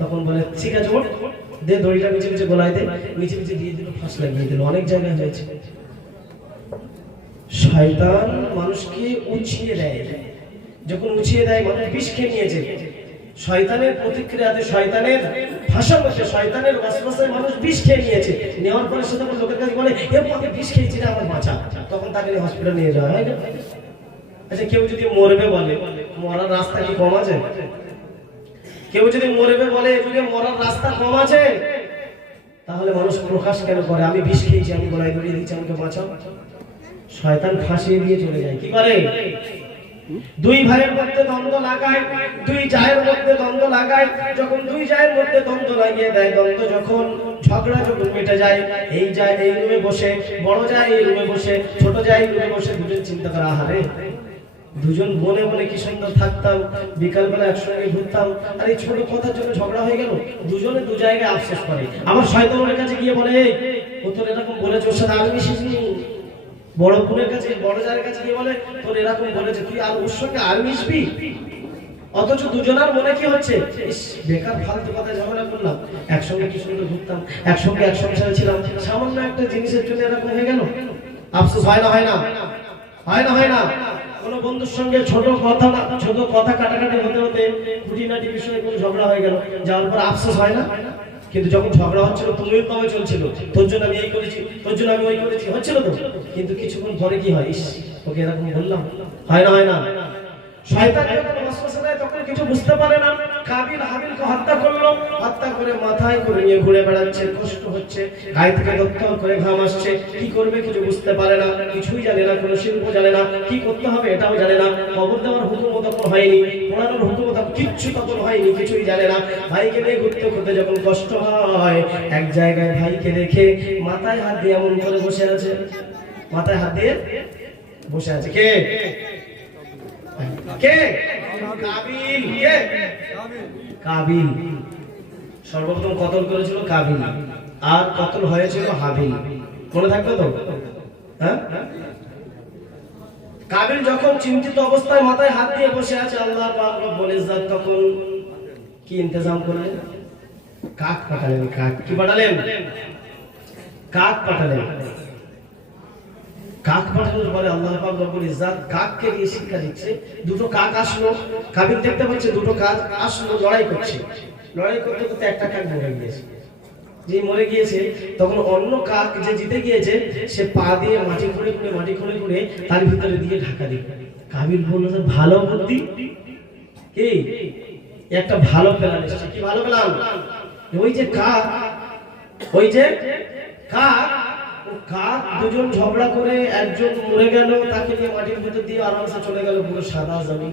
তখন বলে ঠিক আছে ওঠ, দে দড়িটা মিচে মিচে গলায় দে, মিচে মিচে দিয়ে দিল, ফাঁস লাগিয়ে দিল। অনেক জায়গায় হয়েছে। শয়তান মানুষকে উছিয়ে দেয়, যখন উছিয়ে দেয় মানুষ বিষ খেয়ে নিয়েছে। শয়তানের প্রতিক্রিয়াতে, শয়তানের ভাষা বসে, শয়তানের ওয়াসওয়াসায় মানুষ বিষ খেয়ে নিয়েছে। নেওয়ার পরে সে তখন লোকের কাছে বলে এ আমি বিষ খেয়েছি না, আমার বাঁচা। তখন তাকে হসপিটালে নিয়ে যাওয়া হয়। আচ্ছা, কেউ যদি মরবে বলে, মরার রাস্তা কি কম আছে? কেউ যদি মরবে বলে যুগে মরার রাস্তা কম আছে, তাহলে মানুষ প্রকাশ কেন করে আমি বিষ খেয়েছি, আমি গলায় দড়িয়ে দিচ্ছি, আমাকে বাঁচাও? শয়তান ফাঁসিয়ে দিয়ে চলে যায়। কি করে? দুই ভাইয়ের মধ্যে দ্বন্দ্ব লাগায়, দুই জায়ের মধ্যে দ্বন্দ্ব লাগায়। যখন দুই জায়ের মধ্যে দ্বন্দ্ব লাগিয়ে দেয়, দ্বন্দ্ব যখন ঝগড়া যখন মিটে যায়, এই যায় এই রুমে বসে, বড় যায় এই রুমে বসে, ছোট যায় এই রুমে বসে, দুজন চিন্তা করে আহারে দুজন বনে বনে কি সুন্দর থাকতাম, বিকালবেলা একসঙ্গে ঘুরতাম, আর এই ছোট কথার জন্য ঝগড়া হয়ে গেল। দুজনে দু জায়গায় আফসোস করে। আবার শয়তানের কাছে গিয়ে বলে ও তোর এরকম বলেছে, ওর সাথে আর মিশিসনি। বড় বোনের কাছে, বড় জায়ের কাছে গিয়ে বলে তোর এরকম বলেছে, তুই আর ওর সঙ্গে আর মিশবি। অথচ দুজনার মনে কি হচ্ছে, বেকার ফালতু কথা ঝগড়া করলাম, একসঙ্গে কি সুন্দর ঘুরতাম, একসঙ্গে এক সংসারে ছিলাম, সামান্য একটা জিনিসের জন্য এরকম হয়ে গেল। আফসোস হয় না? হয় না? হয় না? হয় না? কোন বন্ধুর সঙ্গে ছোট কথা কাটাকাটি হতে হতে খুঁটিনাটি বিষয়ে কোনো ঝগড়া হয়ে গেল, যাওয়ার পর আফসোস হয় না? কিন্তু যখন ঝগড়া হচ্ছিল তুমিও কমে চলছিল, তোর জন্য আমি এই করেছি, তোর জন্য আমি ওই করেছি, হচ্ছিল তো। কিন্তু কিছুক্ষণ পরে কি হয়, ইস ওকে এরকম বললাম। হয় না? হয় না? শয়তান যখন ওয়াসওয়াসা দেয় তখন কিছু বুঝতে পারে না। কাবিল হাবিলকে হত্যা করলো, হত্যা করে মাথায় করে নিয়ে ঘুরে বেড়াচ্ছে, কষ্ট হচ্ছে, গায়ে থেকে দত্তর করে ঘাম আসছে। কি করবে কিছু বুঝতে পারে না, কিছুই জানে না, কোনো শিল্প জানে না, কি করতে হবে এটাও জানে না। কবর দেওয়ার হুকুমও তখন হয়নি, পোড়ানোর হুকুমও তখন কিচ্ছু তখন হয়নি, কিছুই জানে না। ভাইকে নিয়ে ঘুরতে ঘুরতে যখন কষ্ট হয়, এক জায়গায় ভাইকে রেখে মাথায় হাত দিয়ে এমন করে বসে আছে, মাথায় হাত দিয়ে বসে আছে। কে? কে? কাবিল। কে? কাবিল। সর্বপ্রথম কতল করেছিল কাবিল, আর কতল হয়েছিল হাবিল। মনে থাকবে তো? হ্যাঁ। কাবিল যখন চিন্তিত অবস্থায় মাথায় হাত দিয়ে বসে আছে, আল্লাহ পাক রব্বুল ইজ্জত তখন কি ইন্তজাম করলেন? কাক পাঠালেন। কাক কি পাঠালেন? কাক পাঠালেন। কাক পাঠানোর পরে আল্লাহ পাক রব্বুল ইজ্জত কাককে দিয়ে শিক্ষা দিচ্ছে। দুটো কাক আসলো, কাবিল দেখতে পাচ্ছে দুটো কাক আসলো, লড়াই করছে। লড়াই করতে করতে একটা কাক মরে গিয়েছে। যে মরে গিয়েছে তখন অন্য কাক যে জিতে গিয়েছে সে পা দিয়ে মাটি খুঁড়ে খুঁড়ে তার ভিতরে দিয়ে ঢাকা দিল। কাবিল বলল যে ভালো বুদ্ধি, কি একটা ভালো প্ল্যান এসেছে। কি ভালো প্ল্যান? ওই যে কাক, ওই যে কাক, কাক দুজন ঝগড়া করে একজন মরে গেল, তাকে নিয়ে মাটির ভিতর দিয়ে আরামসে চলে গেল পুরো সাদা জমি।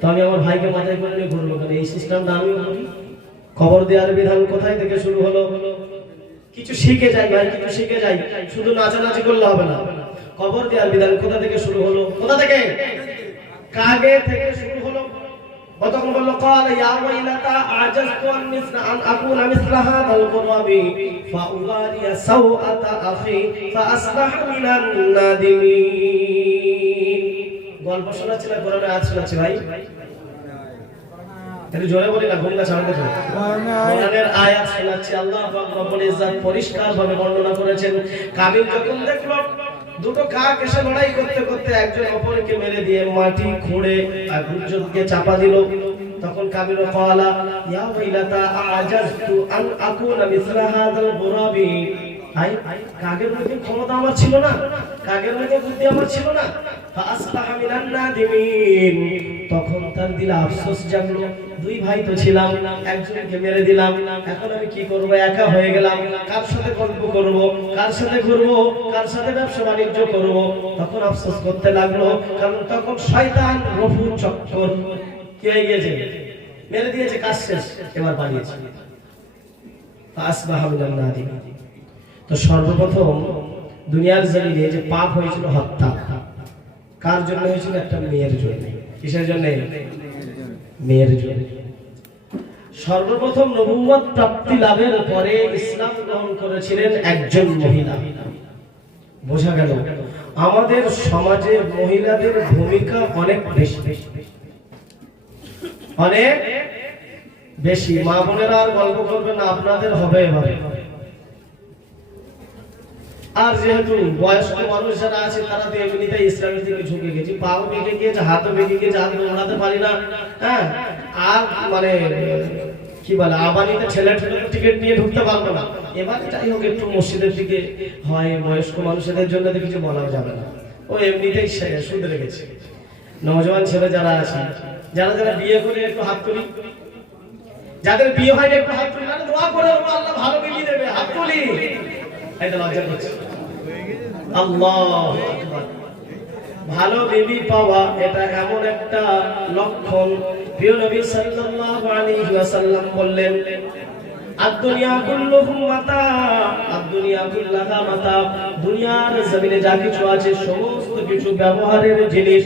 তো আমি আমার ভাইকে মাথায় করে নিয়ে ঘুরলো, এই সিস্টেমটা আমি করি। কবর দেওয়ার বিধান কোথায় থেকে শুরু হলো? কিছু শিখে যাই ভাই, কিছু শিখে যাই, শুধু নাচানাচি করলে হবে না। কবর দেওয়ার বিধান কোথা থেকে শুরু হলো? কোথা থেকে? কাগে থেকে শুরু হলো। তখন বললো قال يا ويلتى عجزت أن أكون مثل هذا الغراب فأواري سوءة أخي فأصبح من النادمين। গল্প শোনাচ্ছি না, কোরআনে আয়াত শোনাচ্ছি ভাই, একটু জোরে বলি না, ঘুমটা ছাড়তে চাই। কোরআনের আয়াত শোনাচ্ছি। আল্লাহ পাক রব্বুল ইজ্জত পরিষ্কারভাবে বর্ণনা করেছেন, কাবিল যখন দেখলো দুটো কাক এসে লড়াই করতে করতে একজন অপরকে মেরে দিয়ে মাটি খুঁড়ে আগুনকে চাপা দিল, তখন কাবিল ক্বালা ইয়া ওয়াইলাতা আজাজতু আন আকুনা মিসলা হাযাল গুরাবি। কাগের মধ্যে ক্ষমতা আমার ছিল না, কাগের মধ্যে বুদ্ধি আমার ছিল না। ফাআসবাহা মিনান নাদিমিন। তখন তার দিলে আফসোস জাগলো, দুই ভাই তো ছিলাম, একজনকে মেরে দিলাম, এখন আমি কি করব? একা হয়ে গেলাম, কার সাথে গল্প করব, কার সাথে ঘুরবো, কার সাথে ব্যবসা বাণিজ্য করব? তখন আফসোস করতে লাগলো, কারণ তখন শয়তান রফু চক্কর কি হয়ে গিয়েছে, মেরে দিয়েছে, কাজ শেষ, এবার পালিয়েছে। ফাআসবাহা মিনান নাদিমিন। তো সর্বপ্রথম দুনিয়ার জমিনে যে পাপ হয়েছিল হত্যা, কার জন্য হয়েছিল? একটা মেয়ের জন্য। কিসের জন্য? মেয়ের জন্য। সর্বপ্রথম নবুয়ত প্রাপ্তি লাভের পরে ইসলাম গ্রহণ করেছিলেন একজন মহিলা। বোঝা গেল আমাদের সমাজে মহিলাদের ভূমিকা অনেক বেশি, অনেক বেশি। মা বোনেরা আর গল্প করবে না, আপনাদের হবে এভাবে। আর যেহেতু বয়স্ক মানুষ যারা আছে তারা তো এমনিতেই ইসলামের দিকে ঝুঁকে গেছে, পাও ভেঙে গিয়েছে, হাতও ভেঙে গিয়েছে, হাত মোড়াতে পারি না। হ্যাঁ, আর মানে কি বলে, আবানিতে ছেলে টিকিট নিয়ে ঢুকতে পারবো না। এবার যাই হোক, একটু মসজিদের দিকে হয়, বয়স্ক মানুষদের জন্য তো কিছু বলা যাবে না, ও এমনিতেই শুধরে গেছে। নওজোয়ান ছেলে যারা আছে, যারা যারা বিয়ে করে একটু হাত তুলি, যাদের বিয়ে হয়নি একটু হাত তুলি, মানে দোয়া করে আল্লাহ ভালো বিয়ে দেবে, হাত তুলি। আল্লাহু আকবার। ভালো বিবি পাওয়া এটা এমন একটা লক্ষণ। প্রিয় নবী সাল্লাল্লাহু আলাইহি ওয়াসাল্লাম বললেন, আদ-দুনিয়া কুল্লুহুম মাতা, আদ-দুনিয়া কুল্লাহা মাতা। দুনিয়ার জমিনে যা কিছু আছে সমস্ত কিছু ব্যবহারের জিনিস,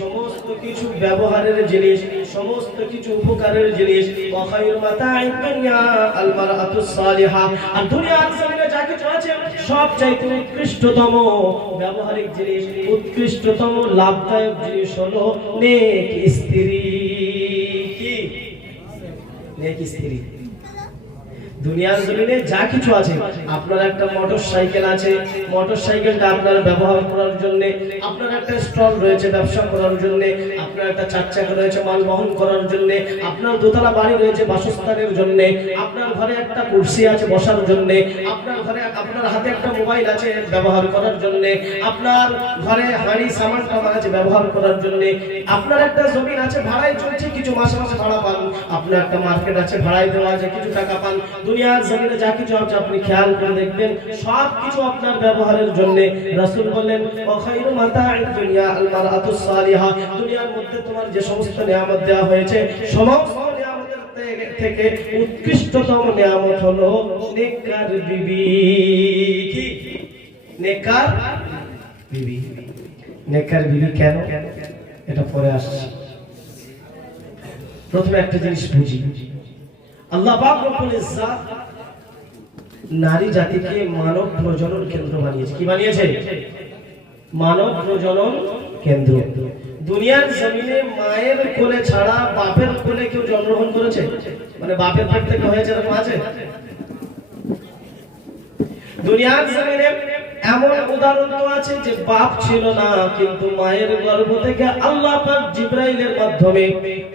সমস্ত কিছু ব্যবহারের জিনিস, সমস্ত কিছু উপকারের জিনিস। ওয়া খায়রু মাতা'id দুনিয়া আল মারআতুস সালিহা। আর দুনিয়ার জমিনে যা কিছু আছে সবচাইতে উৎকৃষ্টতম ব্যবহারিক জিনিস, উৎকৃষ্টতম লাভদায়ক জিনিস হলো নেক স্ত্রী। কি? নেক স্ত্রী। দুনিয়ার জমিনে যা কিছু আছে, আপনার একটা মোটরসাইকেল আছে, মোটরসাইকেলটা আপনার ব্যবহার করার জন্য, আপনার একটা স্টল রয়েছে ব্যবসা করার জন্য, আপনার একটা চার চাকা রয়েছে মাল বহন করার জন্য, আপনার দোতলা বাড়ি রয়েছে বাসস্থানের জন্য, আপনার ঘরে একটা কুরসি আছে বসার জন্য, আপনার ঘরে আপনার হাতে একটা মোবাইল আছে ব্যবহার করার জন্য, আপনার ঘরে হাঁড়ি সামান টামান আছে ব্যবহার করার জন্য, আপনার একটা জমি আছে ভাড়ায় চলছে, কিছু মাসে মাসে ভাড়া পান, আপনার একটা মার্কেট আছে ভাড়ায় দেওয়া আছে, কিছু টাকা পান। দুনিয়ার জমিনে যা কিছু আছে আপনি খেয়াল করে দেখবেন সব কিছু আপনার ব্যবহারের জন্য। রাসূল বললেন, ওয়া খায়রু মাতা'id দুনিয়া আল মারআতুস সালিহা। দুনিয়ার মধ্যে তোমার যে সমস্ত নিয়ামত দেওয়া হয়েছে, সমস্ত নিয়ামতের থেকে উৎকৃষ্টতম নিয়ামত হলো নেককার বিবি। কি? নেককার বিবি। নেককার বিবি কেন? এটা পরে আসছে। প্রথমে একটা জিনিস বুঝি, আল্লাহ পাক রব্বুল ইজ্জত নারী জাতিকে মানব প্রজনন কেন্দ্র বানিয়েছে। কি বানিয়েছে? মানব প্রজনন কেন্দ্র। দুনিয়ার জমিনে মায়ের কোলে ছাড়া বাপের কোলে কেউ জন্মগ্রহণ করেছে? মানে বাপের পেট থেকে হয়েছে এরকম আছে? দুনিয়ার জমিনে এমন উদাহরণ তো আছে যে বাপ ছিল না, কিন্তু মায়ের গর্ভ থেকে আল্লাহ পাক জিবরাইলের মাধ্যমে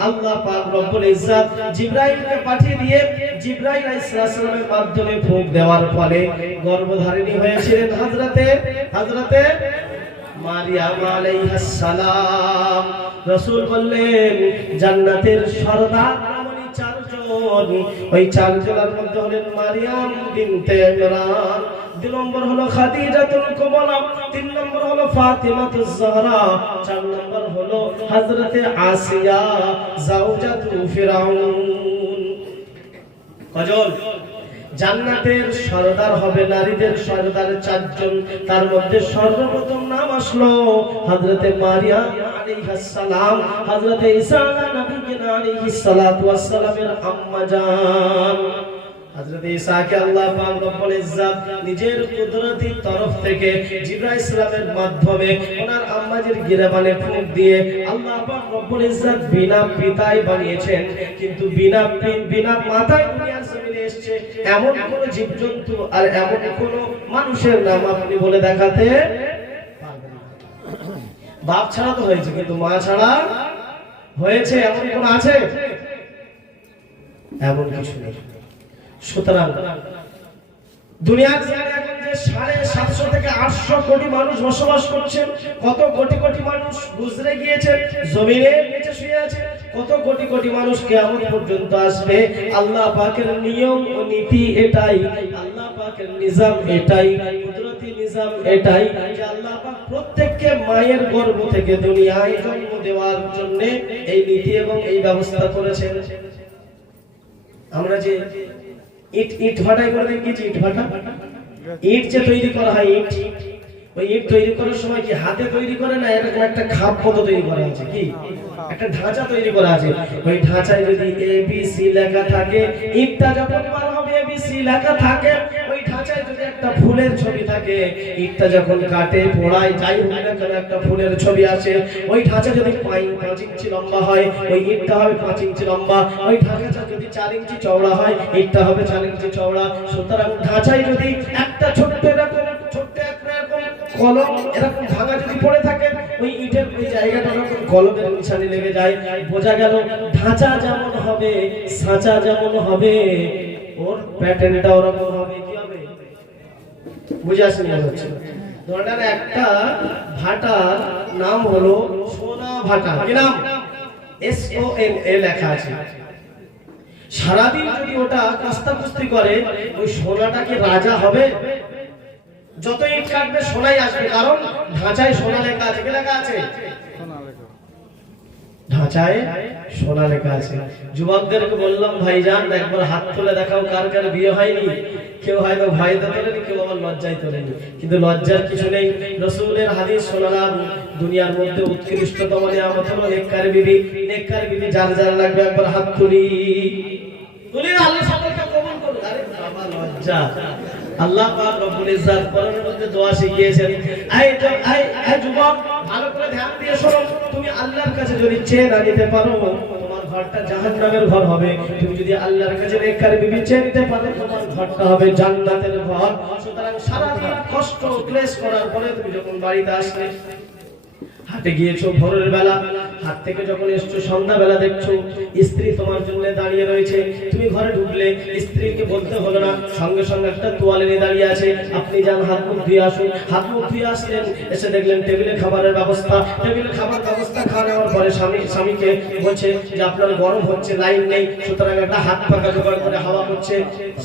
আল্লাহ পাক রব্বুল ইজ্জত জিবরাইলকে পাঠিয়ে দিয়ে জিবরাইল আলাইহিস সালামের মাধ্যমে ফুঁক দেওয়ার ফলে গর্ভধারিণী হয়েছিলেন হযরতে মারিয়াম আলাইহিস সালাম। রাসূল বললেন, জান্নাতের সরদার রমণী চারজন, ওই চারজনের মধ্যে হলেন মারিয়াম বিনতে ইমরান, 2 নম্বর হলো খাদিজাতুল কুবরা, 3 নম্বর হলো ফাতিমাতুজ জাহরা, 4 নম্বর হলো হযরতে আসিয়া জাওজাতু ফিরাউন। কজন? জান্নাতের সরদার হবে নারীদের সরদার 4 জন। তার মধ্যে সর্বপ্রথম নাম আসলো হযরতে মারিয়াম আলাইহিস সালাম, হযরতে ঈসা নবী আলাইহিস সালাতু ওয়াস সালামের আম্মা জান। হযরত ঈসাকে আল্লাহ পাক রব্বুল ইজ্জত নিজের কুদরতি তরফ থেকে জিবরাইল ইসলামের মাধ্যমে ওনার আম্মাজির গিরাবানে ফুঁক দিয়ে আল্লাহ পাক রব্বুল ইজ্জত বিনা পিতায় বানিয়েছেন। কিন্তু বিনা মাতায় দুনিয়ার জমিনে এসেছে এমন কোন জীবজন্তু আর এমন কোন মানুষের নাম আপনি বলে দেখাতে পারবেন না। বাপ ছাড়া তো হয়েছে, কিন্তু মা ছাড়া হয়েছে এমন কোন আছে? এমন কিছু নেই। সুতরাং দুনিয়ার এখন যে 750 থেকে 800 কোটি মানুষ বসবাস করছে, কত কোটি কোটি মানুষ গুজরে গিয়েছে, জমিনের নিচে শুয়ে আছে, কত কোটি কোটি মানুষ কিয়ামত পর্যন্ত আসবে। আল্লাহ পাকের নিয়ম ও নীতি এটাই, আল্লাহ পাকের নিজাম এটাই, কুদরতি নিজাম এটাই যে আল্লাহ পাক প্রত্যেককে মায়ের গর্ভ থেকে দুনিয়ায় জন্ম দেওয়ার জন্য এই নীতি এবং এই ব্যবস্থা করেছেন। আমরা যে ইট ভাটাই করে দেখেছি, ইট ভাটা, ইট যে তৈরি করা হয়, ওই ইট তৈরি করার সময় কি হাতে তৈরি করে না, এরকম একটা খাপ পদ্ধতি তৈরি করা আছে, কি একটা ঢাঁচা তৈরি করা আছে। ওই ঢাঁচায় যদি ABC লেখা থাকে, ইটটা যখন বার হবে ABC লেখা থাকে, ওই ঢাঁচায় যদি একটা ফুলের ছবি থাকে, ইটটা যখন কাটে পোড়ায় যাই হোক না কেন একটা ফুলের ছবি আসে। ওই ঢাঁচা যদি 5 ইঞ্চি লম্বা হয়, ওই ইটটা হবে 5 ইঞ্চি লম্বা। ওই ঢাঁচা যদি 4 ইঞ্চি চওড়া হয়, ইটটা হবে 4 ইঞ্চি চওড়া। সুতরাং ঢাঁচায় যদি একটা ছোট্ট এরকম কলম এরকম ভাঙা যদি পড়ে থাকে, ওই ইটের ওই জায়গাটা যখন কলমের নিশানি লেগে যায়, বোঝা গেল ঢাঁচা যেমন হবে সাঁচা যেমন হবে, ওর প্যাটার্নটা ওরকম হবে। কি হবে বুঝে আসেন? হচ্ছে ধরেন একটা ভাটার নাম হলো সোনা ভাটা, কি নাম? SONA লেখা আছে। সারাদিন যদি ওটা কাস্তাকুস্তি করে, ওই সোনাটা কি রাজা হবে? যত ইট কাটবে সোনাই আসবে, কারণ ঢাঁচায় সোনা লেখা আছে। কি লেখা আছে? ঢাঁচায় সোনা লেখা আছে। যুবকদেরকে বললাম, ভাইজান একবার হাত তুলে দেখাও কার কার বিয়ে হয়নি। কেউ হয়তো ভয়তে তোলেনি, কেউ আবার লজ্জায় তোলেনি, কিন্তু লজ্জার কিছু নেই। রাসূলের হাদিস শোনালাম, দুনিয়ার মধ্যে উৎকৃষ্টতম নিয়ামত হলো নেককার বিবি। নেককার বিবি যার যার লাগবে একবার হাত তুলি না, আল্লাহ সকলকে কবুল করুন। আরে বাবা লজ্জা, আল্লাহ পাক রব্বুল ইজ্জত কোরআনের মধ্যে দোয়া শিখিয়েছেন। এই যুবক ভালো করে ধ্যান দিয়ে শোনো, তুমি আল্লাহর কাছে যদি চেয়ে না নিতে পারো, তোমার ঘরটা জাহান্নামের ঘর হবে। তুমি যদি আল্লাহর কাছে নেককার বিবি চেয়ে নিতে পারো, তোমার ঘরটা হবে জান্নাতের ঘর। সুতরাং সারা দিন কষ্ট ক্লেশ করার পরে তুমি যখন বাড়িতে আসলে, হাটে গিয়েছো ভোরের বেলা, হাট থেকে যখন এসছো সন্ধ্যা বেলা, দেখছো স্ত্রী তোমার জন্য দাঁড়িয়ে রয়েছে। তুমি ঘরে ঢুকলে স্ত্রীকে বলতে হলো না, সঙ্গে সঙ্গে একটা তোয়ালে নিয়ে দাঁড়িয়ে আছে, আপনি যান হাত মুখ ধুয়ে আসুন। হাত মুখ ধুয়ে আসলেন, এসে দেখলেন টেবিলে খাবারের ব্যবস্থা। টেবিলে খাবার ব্যবস্থা খাওয়া নেওয়ার পরে স্বামীকে বলছে যে আপনার গরম হচ্ছে, লাইন নেই, সুতরাং একটা হাত পাকা জোগাড় করে হাওয়া করছে।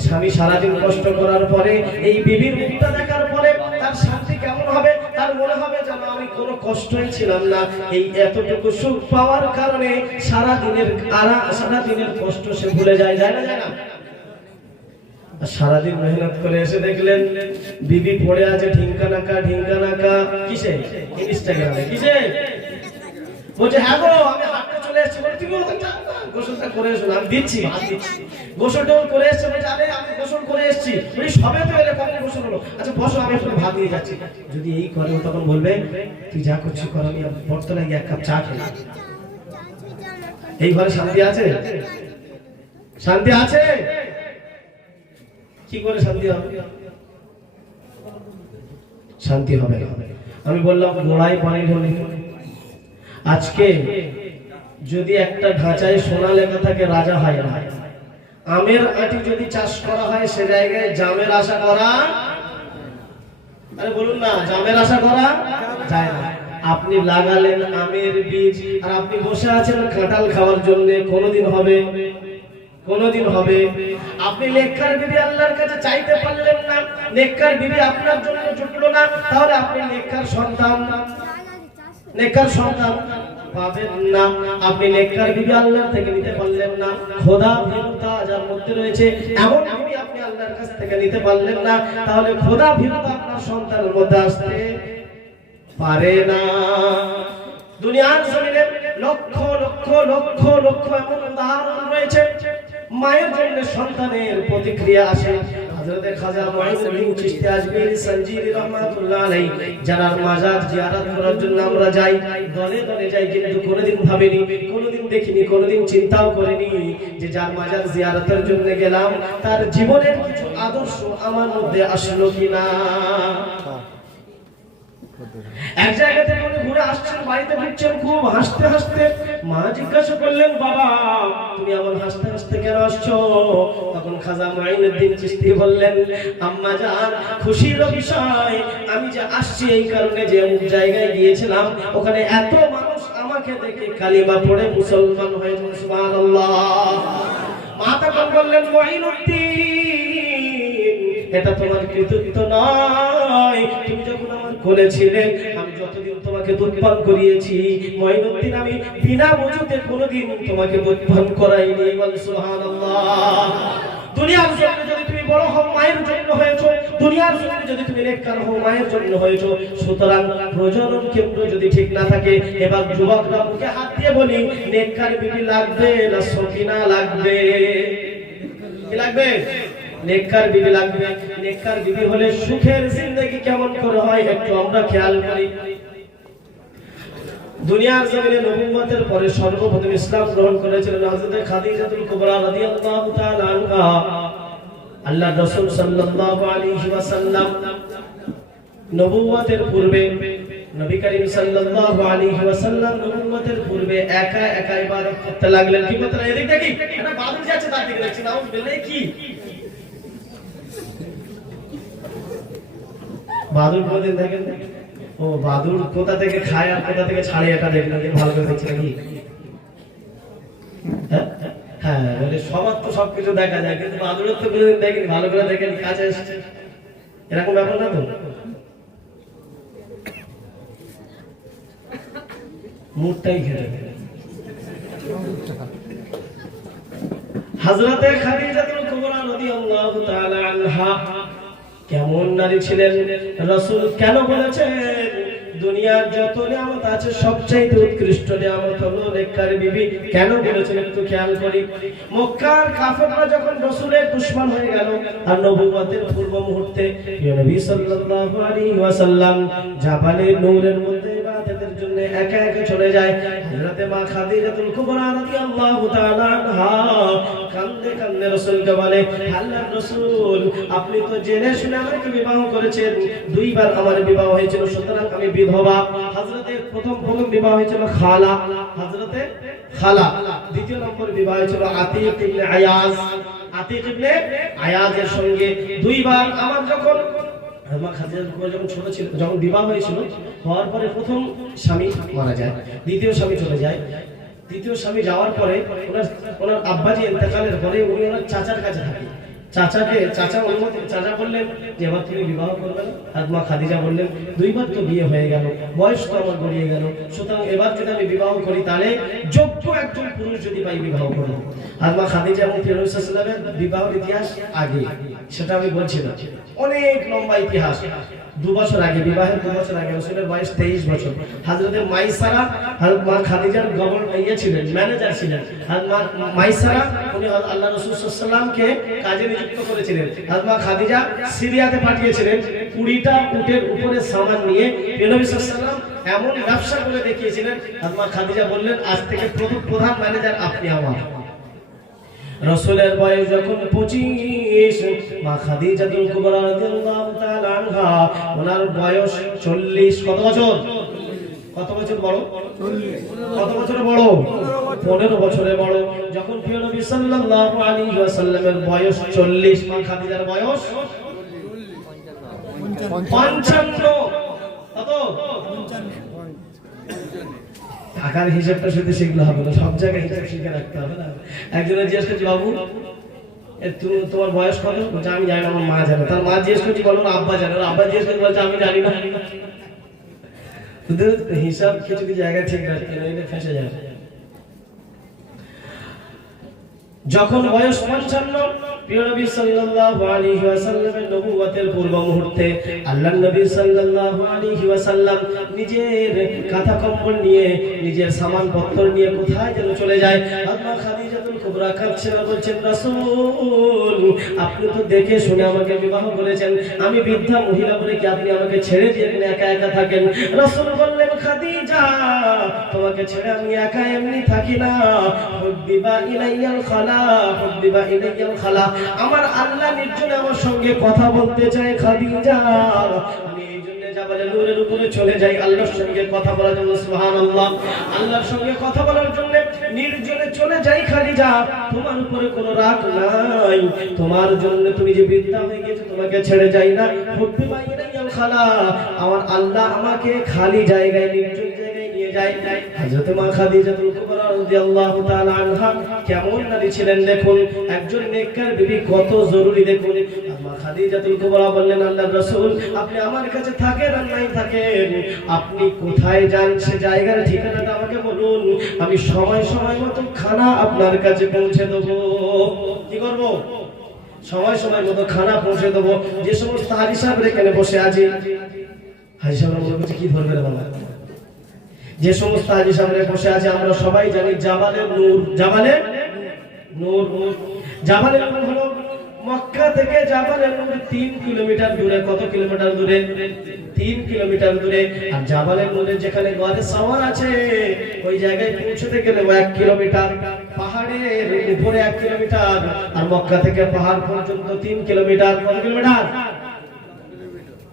স্বামী সারাদিন কষ্ট করার পরে এই বিবির মুখটা দেখার পরে তার শান্তি কেমন হবে? তার মনে হবে যেন আমি কোনো কষ্টই ছিলাম না। এই এতটুকু সুখ পাওয়ার কারণে সারা দিনের কষ্ট সে ভুলে যায়, যায় না? সারাদিন মেহনত করে এসে দেখলেন বিবি পড়ে আছে ঢিঙ্কা নাকা। কিসে? ইনস্টাগ্রামে। কিসে? বলছে হ্যাঁ গো আমি হাঁটতে চলে এসেছি। তুমি গোসলটা করে এসো, আমি দিচ্ছি। গোসলটা করে এসছে, বলছে আরে আমি গোসল করে এসেছি। সবে তো এলে কখন গোসল হলো? আচ্ছা বসো, আমি একটু ভাত নিয়ে যাচ্ছি। যদি এই করে, তখন বলবে তুই যা করছিস কর, আমি বর্তমানে গিয়ে 1 কাপ চা খাই। এই ঘরে শান্তি আছে? শান্তি আছে? কি করে শান্তি হবে? শান্তি হবে না। আমি বললাম গোড়ায় পানি ঢেলে। আজকে যদি একটা ঢাঁচায় সোনা লেখা থাকে, রাজা হয় না। আমের আটি যদি চাষ করা হয়, সে জায়গায় জামের আশা করা, আরে বলুন না, জামের আশা করা যায় না। আপনি লাগালেন আমের বীজ, আর আপনি বসে আছেন কাঁঠাল খাওয়ার জন্য, কোনোদিন হবে? কোনোদিন হবে? আপনি নেককার বিবি আল্লাহর কাছে চাইতে পারলেন না, নেককার বিবি আপনার জন্য জুটলো না, তাহলে আপনি নেককার সন্তান পাবেন না। আপনি নেককার বিবি আল্লাহর থেকে নিতে পারলেন না, খোদা ভীরুতা যার মধ্যে রয়েছে এমন বিবি আপনি আল্লাহর কাছ থেকে নিতে পারলেন না, তাহলে খোদা ভীরুতা আপনার সন্তানের মধ্যে আসতে পারে না। দুনিয়ার জমিনে লক্ষ লক্ষ লক্ষ লক্ষ এমন উদাহরণ রয়েছে, মায়ের জন্য সন্তানের প্রতিক্রিয়া আসে। হযরত খাজা মুঈনুদ্দিন চিশতি আজমিরি সঞ্জিরি রাহমাতুল্লাহ আলাইহি যারা মাজার জিয়ারত করার জন্য আমরা যাই, দলে দলে যাই, কিন্তু কোনোদিন ভাবিনি, কোনোদিন দেখিনি, কোনোদিন চিন্তাও করিনি যে যার মাজার জিয়ারতের জন্য গেলাম তার জীবনের কিছু আদর্শ আমার মধ্যে আসলো কিনা। এক জায়গা থেকে উনি ঘুরে আসছেন, বাড়িতে ফিরছেন, খুব হাসতে হাসতে মা জিজ্ঞাসা করলেন, বাবা তুমি এমন হাসতে হাসতে কেন আসছো? তখন খাজা মুঈনুদ্দিন চিশতি বললেন, আম্মা জান খুশির বিষয়, আমি যে আসছি এই কারণে যে অমুক জায়গায় গিয়েছিলাম, ওখানে এত মানুষ আমাকে দেখে কালিমা পড়ে মুসলমান হয়েছে, সুবহানাল্লাহ। মা তখন বললেন, মুঈনুদ্দিন এটা তোমার কৃতিত্ব নয়, তুমি যখন আমার কোলে ছিলে, আমি যতদিন তোমাকে দুধ পান করিয়েছি, মুঈনুদ্দিন আমি বিনা ওযুতে কোনোদিন তোমাকে দুধ পান করাইনি। সুবহানাল্লাহ। দুনিয়ার জন্য যদি তুমি বড় হও মায়ের জন্য হয়েছো, দুনিয়ার জন্য যদি তুমি নেককার হও মায়ের জন্য হয়েছো। সুতরাং প্রজনন কেন্দ্র যদি ঠিক না থাকে, এবার যুবকরা মুখে হাত দিয়ে বলি, নেককার বিবি লাগবে না সকিনা লাগবে? কি লাগবে? নেককার বিবি লাগবে। নেককার বিবি হলে সুখের জিন্দেগি কেমন করে হয় একটু আমরা খেয়াল করি। দুনিয়ার জমিনে নবুয়তের পরে সর্বপ্রথম ইসলাম গ্রহণ করেছিলেন হযরত খাদিজাতুল কুবরা রাদিয়াল্লাহু তাআলা আনহা। আল্লাহর রাসূল সাল্লাল্লাহু আলাইহি ওয়াসাল্লাম নবুয়তের পূর্বে, নবী করিম সাল্লাল্লাহু আলাইহি ওয়াসাল্লাম নবুয়তের পূর্বে একা একা ইবাদত করতে লাগলেন। কি কথা? এদিকটা কি এটা বাদুর যাচ্ছে, তার দিকে দেখছি, নাউযুবিল্লাহ। কি বাদুর কোনদিন দেখেন? ও বাদুর কোথা থেকে খায় আর কোথা থেকে ছাড়ে এটা দেখলেন, ভালো করে দেখছি নাকি? হ্যাঁ, মানে সবার তো সবকিছু দেখা যায়, কিন্তু বাদুরের তো কোনদিন দেখেনি, ভালো করে দেখেন, কাছে এসছে, এরকম ব্যাপার না তো? মুখটাই ঘেরে হযরতে খাদিজাতুল কুবরা রাদিয়াল্লাহু তাআলা আনহা কেমন নারী ছিলেন? রাসূল কেন বলেছেন দুনিয়ার যত নিয়ামত আছে সবচেয়ে উৎকৃষ্ট নিয়ামত হলো নেককার বিবি? কেন বলেছেন একটু খেয়াল করি। মক্কার কাফেররা যখন রাসূলের দুশমন হয়ে গেল, আর নবুয়তের পূর্ব মুহূর্তে নবী সাল্লাল্লাহু আলাইহি ওয়াসাল্লাম জাবালে নূরের মধ্যে ইবাদতের জন্য একা একা চলে যায়। হযরতে মা খাদিজাতুল কুবরা রাদিয়াল্লাহু তাআলা আনহা কান্দে কান্দে রাসূলকে বলে, আল্লাহর রাসূল আপনি তো জেনে শুনে আমাকে বিবাহ করেছেন, দুইবার আমার বিবাহ হয়েছিল, সুতরাং আমি বিধবা। হযরতে প্রথম বিবাহ হয়েছিল খালা, হযরতে খালা। দ্বিতীয় নম্বর বিবাহ হয়েছিল আতিক ইবনে আয়াজ, আতিক ইবনে আয়াজের সঙ্গে দুইবার। আমার যখন মা খাদিজাতুল কুবরা যখন ছোট ছিল, যখন বিবাহ হয়েছিল, হওয়ার পরে প্রথম স্বামী মারা যায়, দ্বিতীয় স্বামী চলে যায়। দ্বিতীয় স্বামী যাওয়ার পরে ওনার আব্বাজি ইন্তেকালের পরে উনি ওনার চাচার কাছে থাকেন। চাচা অনুমতি, চাচা বললেন যে এবার তুমি বিবাহ করবে না। আর মা খাদিজা বললেন, দুইবার তো বিয়ে হয়ে গেল, বয়স তো আমার গড়িয়ে গেল, সুতরাং এবার যদি আমি বিবাহ করি তাহলে যোগ্য একজন পুরুষ যদি পাই বিবাহ করব। আর মা খাদিজা এবং নবী সাল্লাল্লাহু আলাইহি ওয়াসাল্লামের বিবাহের ইতিহাস আগে, সেটা আমি বলছি না, অনেক লম্বা ইতিহাস। 2 বছর আগে, বিবাহের 2 বছর আগে রাসূলের বয়স 23 বছর। হযরতে মাইসারা হযরত মা খাদিজার গভর্নর ছিলেন, ম্যানেজার ছিলেন। আর মাইসারা উনি আল্লাহ রাসূল সাল্লাল্লাহু আলাইহি ওয়াসাল্লামকে কাজে নিযুক্ত করেছিলেন। আর মা খাদিজা সিরিয়াতে পাঠিয়েছিলেন 20টা উটের উপরে সামান নিয়ে। নবী সাল্লাল্লাহু আলাইহি ওয়াসাল্লাম এমন ব্যবসা করে দেখিয়েছিলেন, আর মা খাদিজা বললেন, আজ থেকে প্রধান ম্যানেজার আপনি আমার। রাসূলের বয়স যখন 25, মা খাদিজাতুল কুবরা রাদিয়াল্লাহু তাআলা আনহা ওনার বয়স 40। কত বছর? কত বছর বড়? 40। কত বছরে বড়? 15 বছরে বড়। যখন প্রিয় নবী সাল্লাল্লাহু আলাইহি ওয়াসাল্লামের বয়স 40, মা খাদিজার বয়স 55। কত? 55। টাকার হিসাবটা শুধু শিখলে হবে না, সব জায়গায় হিসাব শিখে রাখতে হবে না। একজনের জিজ্ঞেস করছি, বাবু তোমার বয়স কত? বলছে আমি জানি না, আমার মা জানে। তার মা জিজ্ঞেস করছি, বলো না আব্বা জানে। আব্বা জিজ্ঞেস করছি, বলছে আমি জানি না। কিন্তু হিসাব কিছু কিছু জায়গায় ঠিক রাখতে নইলে ফেঁসে যায়। যখন বয়স 55, প্রিয় নবী সাল্লাল্লাহু আলাইহি ওয়াসাল্লামের নবুয়তের পূর্ব মুহূর্তে আল্লাহর নবী সাল্লাল্লাহু আলাইহি ওয়াসাল্লাম নিজের কাঁথা কম্বল নিয়ে, নিজের সামানপত্র নিয়ে কোথায় যেন চলে যায়। আম্মা খাদিজাতুল কুবরা কাঁদছেন আর বলছেন, রাসূল আপনি তো দেখে শুনে আমাকে বিবাহ করেছেন, আমি বৃদ্ধা মহিলা বলে কি আপনি আমাকে ছেড়ে দিয়ে একা একা থাকেন? রাসূল বললেন, খাদিজা তোমাকে ছেড়ে আমি একা এমনি থাকি না। হুব্বিবা ইলাইয়াল খালা, হুব্বিবা ইলাইয়াল খালা, আমার আল্লাহ নির্জনে আমার সঙ্গে কথা বলতে চায় খাদিজা। আমি এই জন্য জাবালে নূরের উপরে চলে যাই আল্লাহর সঙ্গে কথা বলার জন্য। সুবহানাল্লাহ, আল্লাহর সঙ্গে কথা বলার জন্য নির্জনে চলে যাই খাদিজা। তোমার উপরে কোনো রাগ নাই, তোমার জন্য তুমি যে বৃদ্ধা হয়ে গেছো তোমাকে ছেড়ে যাই না। হুব্বিবা ইলাইয়াল খালা, আমার আল্লাহ আমাকে খালি জায়গায়, নির্জন জায়গায় নিয়ে যায়। হযরত মা খাদিজাতুল কুবরা রাদিয়াল্লাহু তাআলা আনহা কেমন নারী ছিলেন দেখুন, একজন নেককার বিবি কত জরুরি দেখুন। মা খাদিজাতুল কুবরা বললেন, আল্লাহর রাসূল আপনি আমার কাছে থাকেন আর নাই থাকেন, আপনি কোথায় যান সে জায়গার ঠিকানাটা আমাকে বলুন, আমি সময় সময় মতো খানা আপনার কাছে পৌঁছে দেবো। কি করব? সময় সময় মতো খানা পৌঁছে দেবো। যে সমস্ত হাজি সাহেব এখানে বসে আছে, হাজি সাহেব মনে করছে কি ধরবে রে বাবা, যে সমস্ত হাজি সাহেব বসে আছে আমরা সবাই জানি জাবালে নূর, জাবালে নূর, জাবালে নূর হলো মক্কা থেকে জাবালে নূর 3 কিলোমিটার দূরে। কত কিলোমিটার দূরে? 3 কিলোমিটার দূরে। আর জাবালে নূরের যেখানে গাড়ি সাওয়ার আছে ওই জায়গায় পৌঁছতে গেলে 1 কিলোমিটার, পাহাড়ের উপরে 1 কিলোমিটার, আর মক্কা থেকে পাহাড় পর্যন্ত 3 কিলোমিটার। কত কিলোমিটার?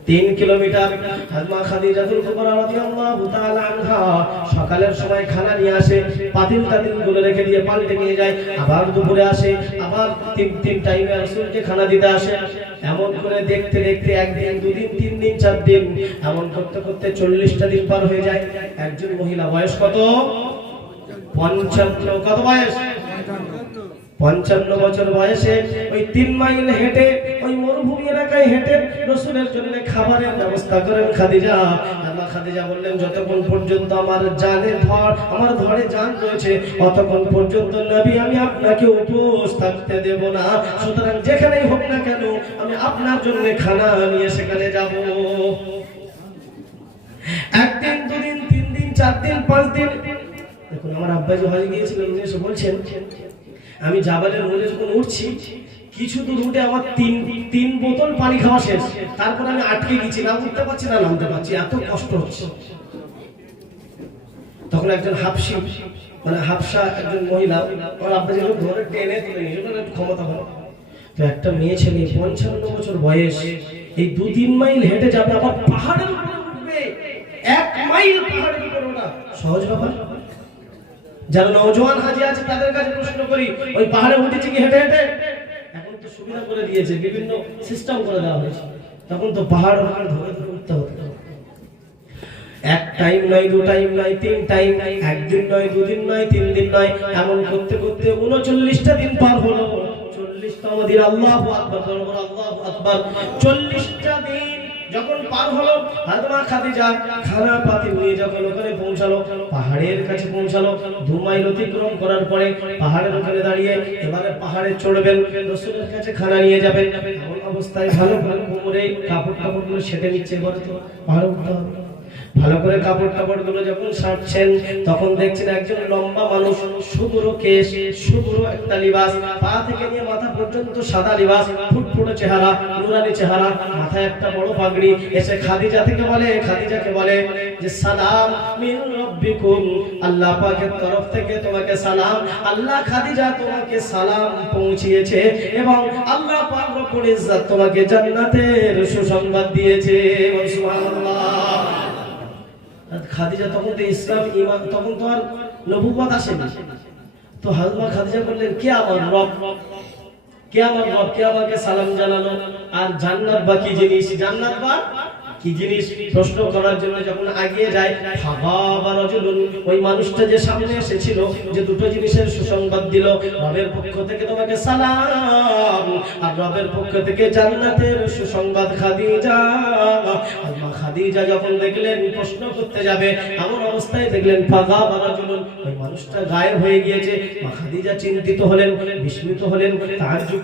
3 কিলোমিটার। হযরত খাদিজাতুল কুবরা রাদিয়াল্লাহু তাআলা আনহা সকালের সময় খানা নিয়ে আসে, পাতিল গুলো রেখে দিয়ে পাল্টে নিয়ে যায়, আবার দুপুরে আসে, আবার তিন টাইমে রাসূলকে খানা দিতে আসে। এমন করে দেখতে দেখতে একদিন, দুদিন, 3 দিন, 4 দিন, এমন করতে করতে 40টা দিন পার হয়ে যায়। একজন মহিলা বয়স কত? 55। কত বয়স? 55 বছর বয়সে ওই 3 মাইল হেঁটে, ওই মরুভূমি এলাকায় হেঁটে রাসূলের জন্য খাবারের ব্যবস্থা করেন খাদিজা। আম্মা খাদিজা বললেন, যতক্ষণ পর্যন্ত আমার ধরে জান রয়েছে অতক্ষণ পর্যন্ত নবী আমি আপনাকে উপোস থাকতে দেব না। সুতরাং যেখানেই হোক না কেন আমি আপনার জন্য খানা নিয়ে সেখানে যাব। একদিন, দুদিন, 3 দিন, 4 দিন, 5 দিন। দেখুন আমার আব্বাজি হয়ে গিয়েছিলেন, উনি এসে বলছেন, আমি জাবালের নূরে যখন উঠছি কিছু দূর উঠে আমার 3 বোতল পানি খাওয়া শেষ, তারপর আমি আটকে গেছি, না উঠতে পারছি না নামতে পারছি, এত কষ্ট হচ্ছে। তখন একজন হাফসা একজন মহিলা আমার আব্বাজি ধরে টেনে তুলে নিয়ে একটু ক্ষমতা হলো। তো একটা মেয়ে ছেলে 55 বছর বয়স, এই 2-3 মাইল হেঁটে যাবে, আবার পাহাড়ের উপরে উঠবে, 1 মাইল পাহাড়ের উপরে ওঠা সহজ ব্যাপার? যারা নওজোয়ান হাজি আছে তাদের কাছে প্রশ্ন করি, ওই পাহাড়ে উঠেছে কি হেঁটে হেঁটে? এখন তো সুবিধা করে দিয়েছে, বিভিন্ন সিস্টেম করে দেওয়া হয়েছে, তখন তো পাহাড় ধরে ধরে উঠতে হতো। 1 টাইম নয়, 2 টাইম নয়, 3 টাইম, 1 দিন নয়, 2 দিন নয়, 3 দিন নয়, এমন করতে করতে 39টা দিন পার হলো। 40তম দিন, আল্লাহু আকবার, আল্লাহু আকবার, 40টা দিন যখন পার হলো, হযরত খাদিজা খানা পাতি নিয়ে যখন ওখানে পৌঁছালো, পাহাড়ের কাছে পৌঁছালো, 2 মাইল অতিক্রম করার পরে পাহাড়ের ওখানে দাঁড়িয়ে এবারে পাহাড়ে চড়বেন, রাসূলের কাছে খানা নিয়ে যাবেন। এমন অবস্থায় ভালো করে কোমরে কাপড়গুলো সেটে নিচ্ছে, বলে তো পাহাড়ে উঠতে হবে। ভালো করে কাপড়গুলো যখন সারছেন তখন দেখছেন একজন লম্বা মানুষ, শুভ্র কেশ, শুভ্র একটা লিবাস, পা থেকে নিয়ে মাথা পর্যন্ত সাদা লিবাস, ফুটফুটে চেহারা, নুরানি চেহারা, মাথায় একটা বড় পাগড়ি, এসে খাদিজাকে বলে যে সালাম মিন রাব্বিকুম, আল্লাহ পাকের তরফ থেকে তোমাকে সালাম, আল্লাহ খাদিজা তোমাকে সালাম পৌঁছিয়েছে এবং আল্লাহ পাক রব্বুল ইজ্জত তোমাকে জান্নাতের সুসংবাদ দিয়েছে। সুবহানাল্লাহ। খাদিজা তখন তো ইসলাম, ঈমান, তখন তো আর নবুয়ত আসেনি। তো হযরত খাদিজা বললেন, কে আমার রব, কে আমাকে সালাম জানালো, আর জান্নাত বা কি জিনিস, জান্নাত বা কি জিনিস প্রশ্ন করার জন্য যখন এগিয়ে যায়, ওই মানুষটা যে সামনে এসেছিল, যে দুটো জিনিসের সুসংবাদ দিল, রবের পক্ষ থেকে তোমাকে সালাম, আর রবের পক্ষ থেকে জান্নাতের সুসংবাদ খাদিজা। আর মা খাদিজা যখন দেখলেন প্রশ্ন করতে যাবে, এমন অবস্থায় দেখলেন ফাগা বারাজুলুন, ওই মানুষটা গায়েব হয়ে গিয়েছে। মা খাদিজা চিন্তিত হলেন, বিস্মিত হলেন, তাজ্জুব